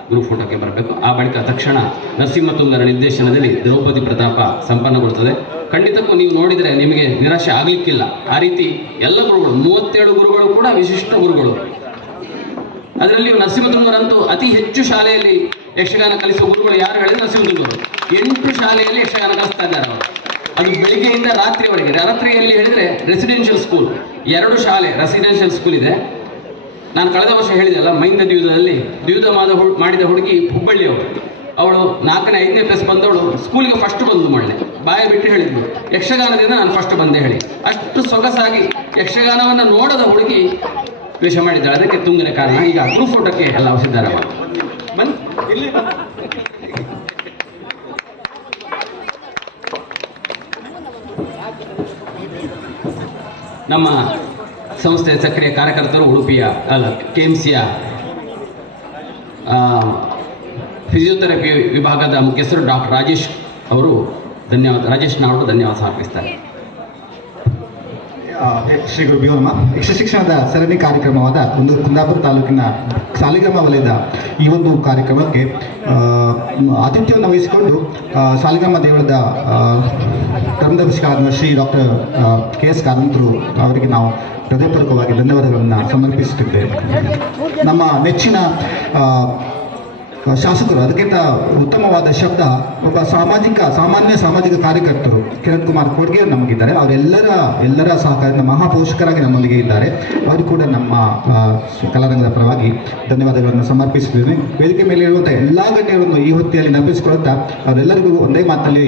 ಗ್ರೂಪ್ ಫೋಟೋಕ್ಕೆ ಬರಬೇಕು. ಆ ಬಳಿಕ ತಕ್ಷಣ ನರಸಿಂಹತುಂಗರ ನಿರ್ದೇಶನದಲ್ಲಿ ದ್ರೌಪದಿ ಪ್ರತಾಪ ಸಂಪನ್ನಗೊಳ್ಳುತ್ತದೆ. ಖಂಡಿತಕ್ಕೂ ನೀವು ನೋಡಿದರೆ ನಿಮಗೆ ನಿರಾಶೆ ಆಗಲಿಕ್ಕಿಲ್ಲ. ಆ ರೀತಿ ಎಲ್ಲ ಗುರುಗಳು 37 ಗುರುಗಳು ಕೂಡ ವಿಶಿಷ್ಟ ಗುರುಗಳು. ಅದರಲ್ಲಿಯೂ ನರಸಿಂಹತುಂಗರಂತೂ ಅತಿ ಹೆಚ್ಚು ಶಾಲೆಯಲ್ಲಿ ಯಕ್ಷಗಾನ ಕಲಿಸುವ ಗುರುಗಳು ಯಾರು ಹೇಳಿದ್ರೆ ನರಸಿಂಹತುಂಗರು. 8 ಶಾಲೆಯಲ್ಲಿ ಯಕ್ಷಗಾನ ಕಲಿಸ್ತಾ ಇದ್ದಾರೆ ಅವರು. ಅದು ಬೆಳಿಗ್ಗೆಯಿಂದ ರಾತ್ರಿವರೆಗೆ. ರಾತ್ರಿಯಲ್ಲಿ ಹೇಳಿದರೆ ರೆಸಿಡೆನ್ಷಿಯಲ್ ಸ್ಕೂಲ್ 2 ಶಾಲೆ ರೆಸಿಡೆನ್ಷಿಯಲ್ ಸ್ಕೂಲ್ ಇದೆ. ನಾನು ಕಳೆದ ವರ್ಷ ಹೇಳಿದೆಲ್ಲ, ಮೈಂದ ದ್ಯೂತದಲ್ಲಿ ಮಾಡಿದ ಹುಡುಗಿ ಹುಬ್ಬಳ್ಳಿಯವರು. ಅವಳು 4ನೇ 5ನೇ ಕ್ಲಾಸ್ ಬಂದವಳು ಸ್ಕೂಲಿಗೆ ಫಸ್ಟ್ ಬಂದು ಮಾಡಲೆ ಬಾಯ ಬಿಟ್ಟು ಹೇಳಿದ್ಳು, ಯಕ್ಷಗಾನದಿಂದ ನಾನು ಫಸ್ಟ್ ಬಂದೆ ಹೇಳಿ. ಅಷ್ಟು ಸೊಗಸಾಗಿ ಯಕ್ಷಗಾನವನ್ನು ನೋಡದ ಹುಡುಗಿ ವೇಷ ಮಾಡಿದ್ದಾಳೆ. ಅದಕ್ಕೆ ತುಂಗನೇ ಕಾರಣ. ಈಗ ಗ್ರೂಪ್ ಫೋಟೋಕ್ಕೆ ಎಲ್ಲ ಅವಸಿದ್ದಾರೆ. ಬನ್ನಿ ಇಲ್ಲಿ ನಮ್ಮ ಸಂಸ್ಥೆಯ ಸಕ್ರಿಯ ಕಾರ್ಯಕರ್ತರು, ಉಡುಪಿಯ KMCಯ ಫಿಸಿಯೋಥೆರಪಿ ವಿಭಾಗದ ಮುಖ್ಯಸ್ಥರು ಡಾಕ್ಟರ್ ರಾಜೇಶ್ ನಾವರು ಧನ್ಯವಾದ ಸಮರ್ಪಿಸ್ತಾರೆ. ಶ್ರೀ ಗುರುಭ್ಯೋ ನಮಃ. ಯಕ್ಷ ಶಿಕ್ಷಣದ ಸರಣಿ ಕಾರ್ಯಕ್ರಮವಾದ ಒಂದು ಕುಂದಾಪುರ ತಾಲೂಕಿನ ಸಾಲಿಗ್ರಾಮ ವಲಯದ ಈ ಒಂದು ಕಾರ್ಯಕ್ರಮಕ್ಕೆ ಆತಿಥ್ಯವನ್ನು ವಹಿಸಿಕೊಂಡು ಸಾಲಿಗ್ರಾಮ ದೇವಳದ ಧರ್ಮದರ್ಶಕರಾದ ಶ್ರೀ ಡಾಕ್ಟರ್ ಕೆ.ಎಸ್. ಕಾರಂತರು ಅವರಿಗೆ ನಾವು ಹೃದಯಪೂರ್ವಕವಾಗಿ ಧನ್ಯವಾದಗಳನ್ನು ಸಮರ್ಪಿಸುತ್ತಿದ್ದೇವೆ. ನಮ್ಮ ನೆಚ್ಚಿನ ಶಾಸಕರು, ಅದಕ್ಕಿಂತ ಉತ್ತಮವಾದ ಶಬ್ದ ಒಬ್ಬ ಸಾಮಾನ್ಯ ಸಾಮಾಜಿಕ ಕಾರ್ಯಕರ್ತರು ಕಿರಣ್ ಕುಮಾರ್ ಕೊಡ್ಗೆ ನಮಗಿದ್ದಾರೆ. ಅವರೆಲ್ಲರ ಸಹಕಾರದಿಂದ ಮಹಾಪೋಷಕರಾಗಿ ನಮ್ಮೊಂದಿಗೆ ಇದ್ದಾರೆ. ಅವರು ಕೂಡ ನಮ್ಮ ಕಲಾರಂಗದ ಪರವಾಗಿ ಧನ್ಯವಾದಗಳನ್ನು ಸಮರ್ಪಿಸಿದ್ದೇನೆ. ವೇದಿಕೆ ಮೇಲೆ ಇರುವಂಥ ಎಲ್ಲ ಗಣ್ಯರನ್ನು ಈ ಹೊತ್ತಿಯಲ್ಲಿ ನೆನಪಿಸಿಕೊಳ್ಳುತ್ತಾ ಅವರೆಲ್ಲರಿಗೂ ಒಂದೇ ಮಾತಲ್ಲಿ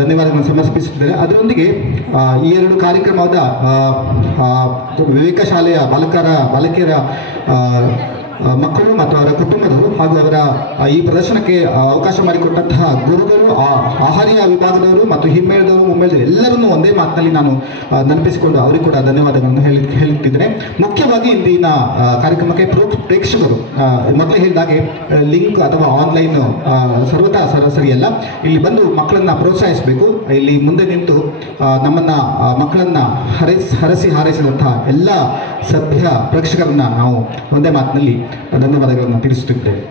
ಧನ್ಯವಾದಗಳನ್ನು ಸಮರ್ಪಿಸುತ್ತಿದ್ದಾರೆ. ಅದರೊಂದಿಗೆ ಈ 2 ಕಾರ್ಯಕ್ರಮವಾದ ವಿವೇಕ ಶಾಲೆಯ ಬಾಲಕಿಯರ ಮಕ್ಕಳು ಮತ್ತು ಅವರ ಕುಟುಂಬದವರು ಹಾಗೂ ಅವರ ಈ ಪ್ರದರ್ಶನಕ್ಕೆ ಅವಕಾಶ ಮಾಡಿಕೊಟ್ಟಂತಹ ಗುರುಗಳು, ಆಹಾರ್ಯ ವಿಭಾಗದವರು ಮತ್ತು ಹಿಮ್ಮೇಳದವರು, ಮುಮ್ಮೇಳದವರು ಎಲ್ಲರನ್ನೂ ಒಂದೇ ಮಾತಿನಲ್ಲಿ ನಾನು ನೆನಪಿಸಿಕೊಂಡು ಅವರಿಗೆ ಕೂಡ ಧನ್ಯವಾದಗಳನ್ನು ಹೇಳುತ್ತಿದ್ದೇನೆ. ಮುಖ್ಯವಾಗಿ ಇಂದಿನ ಕಾರ್ಯಕ್ರಮಕ್ಕೆ ಪ್ರೇಕ್ಷಕರು ಮೊದಲೇ ಹೇಳಿದಾಗೆ ಲಿಂಕ್ ಅಥವಾ ಆನ್ಲೈನ್ ಸರ್ವತಾ ಸರಿಯಲ್ಲ. ಇಲ್ಲಿ ಬಂದು ಮಕ್ಕಳನ್ನು ಪ್ರೋತ್ಸಾಹಿಸಬೇಕು. ಇಲ್ಲಿ ಮುಂದೆ ನಿಂತು ಮಕ್ಕಳನ್ನು ಹಾರೈಸಿದಂತಹ ಎಲ್ಲ ಸಭ್ಯ ಪ್ರೇಕ್ಷಕರನ್ನ ನಾವು ಒಂದೇ ಮಾತಿನಲ್ಲಿ ಧನ್ಯವಾದಗಳನ್ನು ತಿಳಿಸುತ್ತಿದ್ದೇವೆ.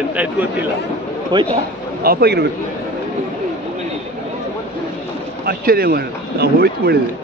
ಎಂತಾಯ್ತು ಗೊತ್ತಿಲ್ಲ, ಹೋಯ್ತಾ ಆಫ್ ಆಗಿರ್ಬೇಕು. ಆಶ್ಚರ್ಯ ಮಾಡೋದು ನಾವು ಹೋಯ್ತು ಮಾಡಿದ್ವಿ.